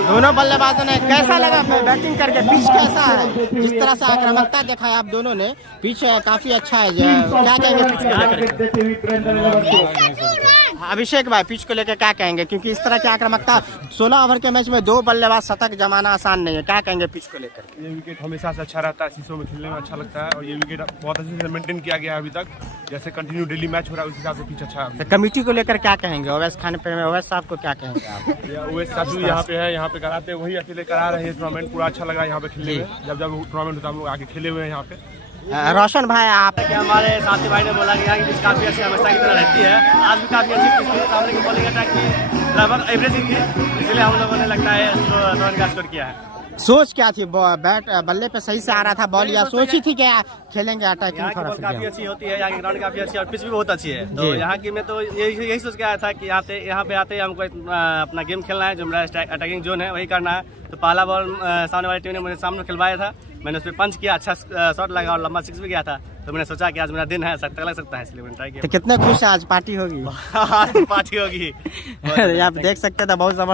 दोनों बल्लेबाजों ने कैसा लगा बैटिंग करके? पिच कैसा है? जिस तरह से आक्रामकता देखा है आप दोनों ने, पिच काफी अच्छा है। क्या कहेंगे पिच को लेकर? अभिषेक भाई पिच को लेकर क्या कहेंगे? क्योंकि इस तरह की आक्रामकता 16 ओवर के मैच में 2 बल्लेबाज शतक जमाना आसान नहीं है। क्या कहेंगे पिच को लेकर? ये विकेट हमेशा से अच्छा रहता है, शीशों में खेलने में अच्छा लगता है और ये विकेट बहुत अच्छे से मेंटेन किया गया है अभी तक। जैसे कंटिन्यू डेली मैच हो रहा है उस हिसाब से पिच अच्छा है। तो कमेटी को लेकर क्या कहेंगे? ओवैस खान पे, ओवैस साहब को क्या कहेंगे आप? ओवैस साहब यहाँ पे है, यहाँ पे कराते हैं, वही अकेले करा रहे हैं टूर्नामेंट। पूरा अच्छा लगा यहाँ पे खेलने में। जब टूर्नामेंट होता है हम लोग आगे खेले हुए हैं यहाँ पे। रोशन भाई आप? हमारे साथी भाई ने बोला कि यहाँ की पिच काफ़ी अच्छी हमेशा की तरह रहती है। आज भी काफ़ी अच्छी पिच थी, सामने की बॉलिंग अटैक की लगभग एवरेजिंग थी, इसलिए हम लोगों ने लगता है रन का स्कोर किया है। सोच क्या थी? बैट बल्ले पे सही से आ रहा था बॉल, या सोची थी क्या खेलेंगे अटैकिंग? यहाँ की बॉल काफ़ी अच्छी होती है, यहाँ की ग्राउंड काफ़ी अच्छी है और पिच भी बहुत अच्छी है। तो यहाँ की मैं तो यही सोच के आया था कि यहाँ पे आते ही हमको अपना गेम खेलना है, जो मेरा अटैकिंग जोन है वही करना है। तो पहला बॉल सामने वाली टीम ने मुझे सामने खिलवाया था, मैंने उस पर पंच किया, अच्छा शॉट लगा और लंबा 6 भी गया था। तो मैंने सोचा कि आज मेरा दिन है, शतक लग सकता है, इसलिए मैंने ट्राई किया। तो कितने खुश है? आज पार्टी होगी? पार्टी होगी। आप देख सकते थे बहुत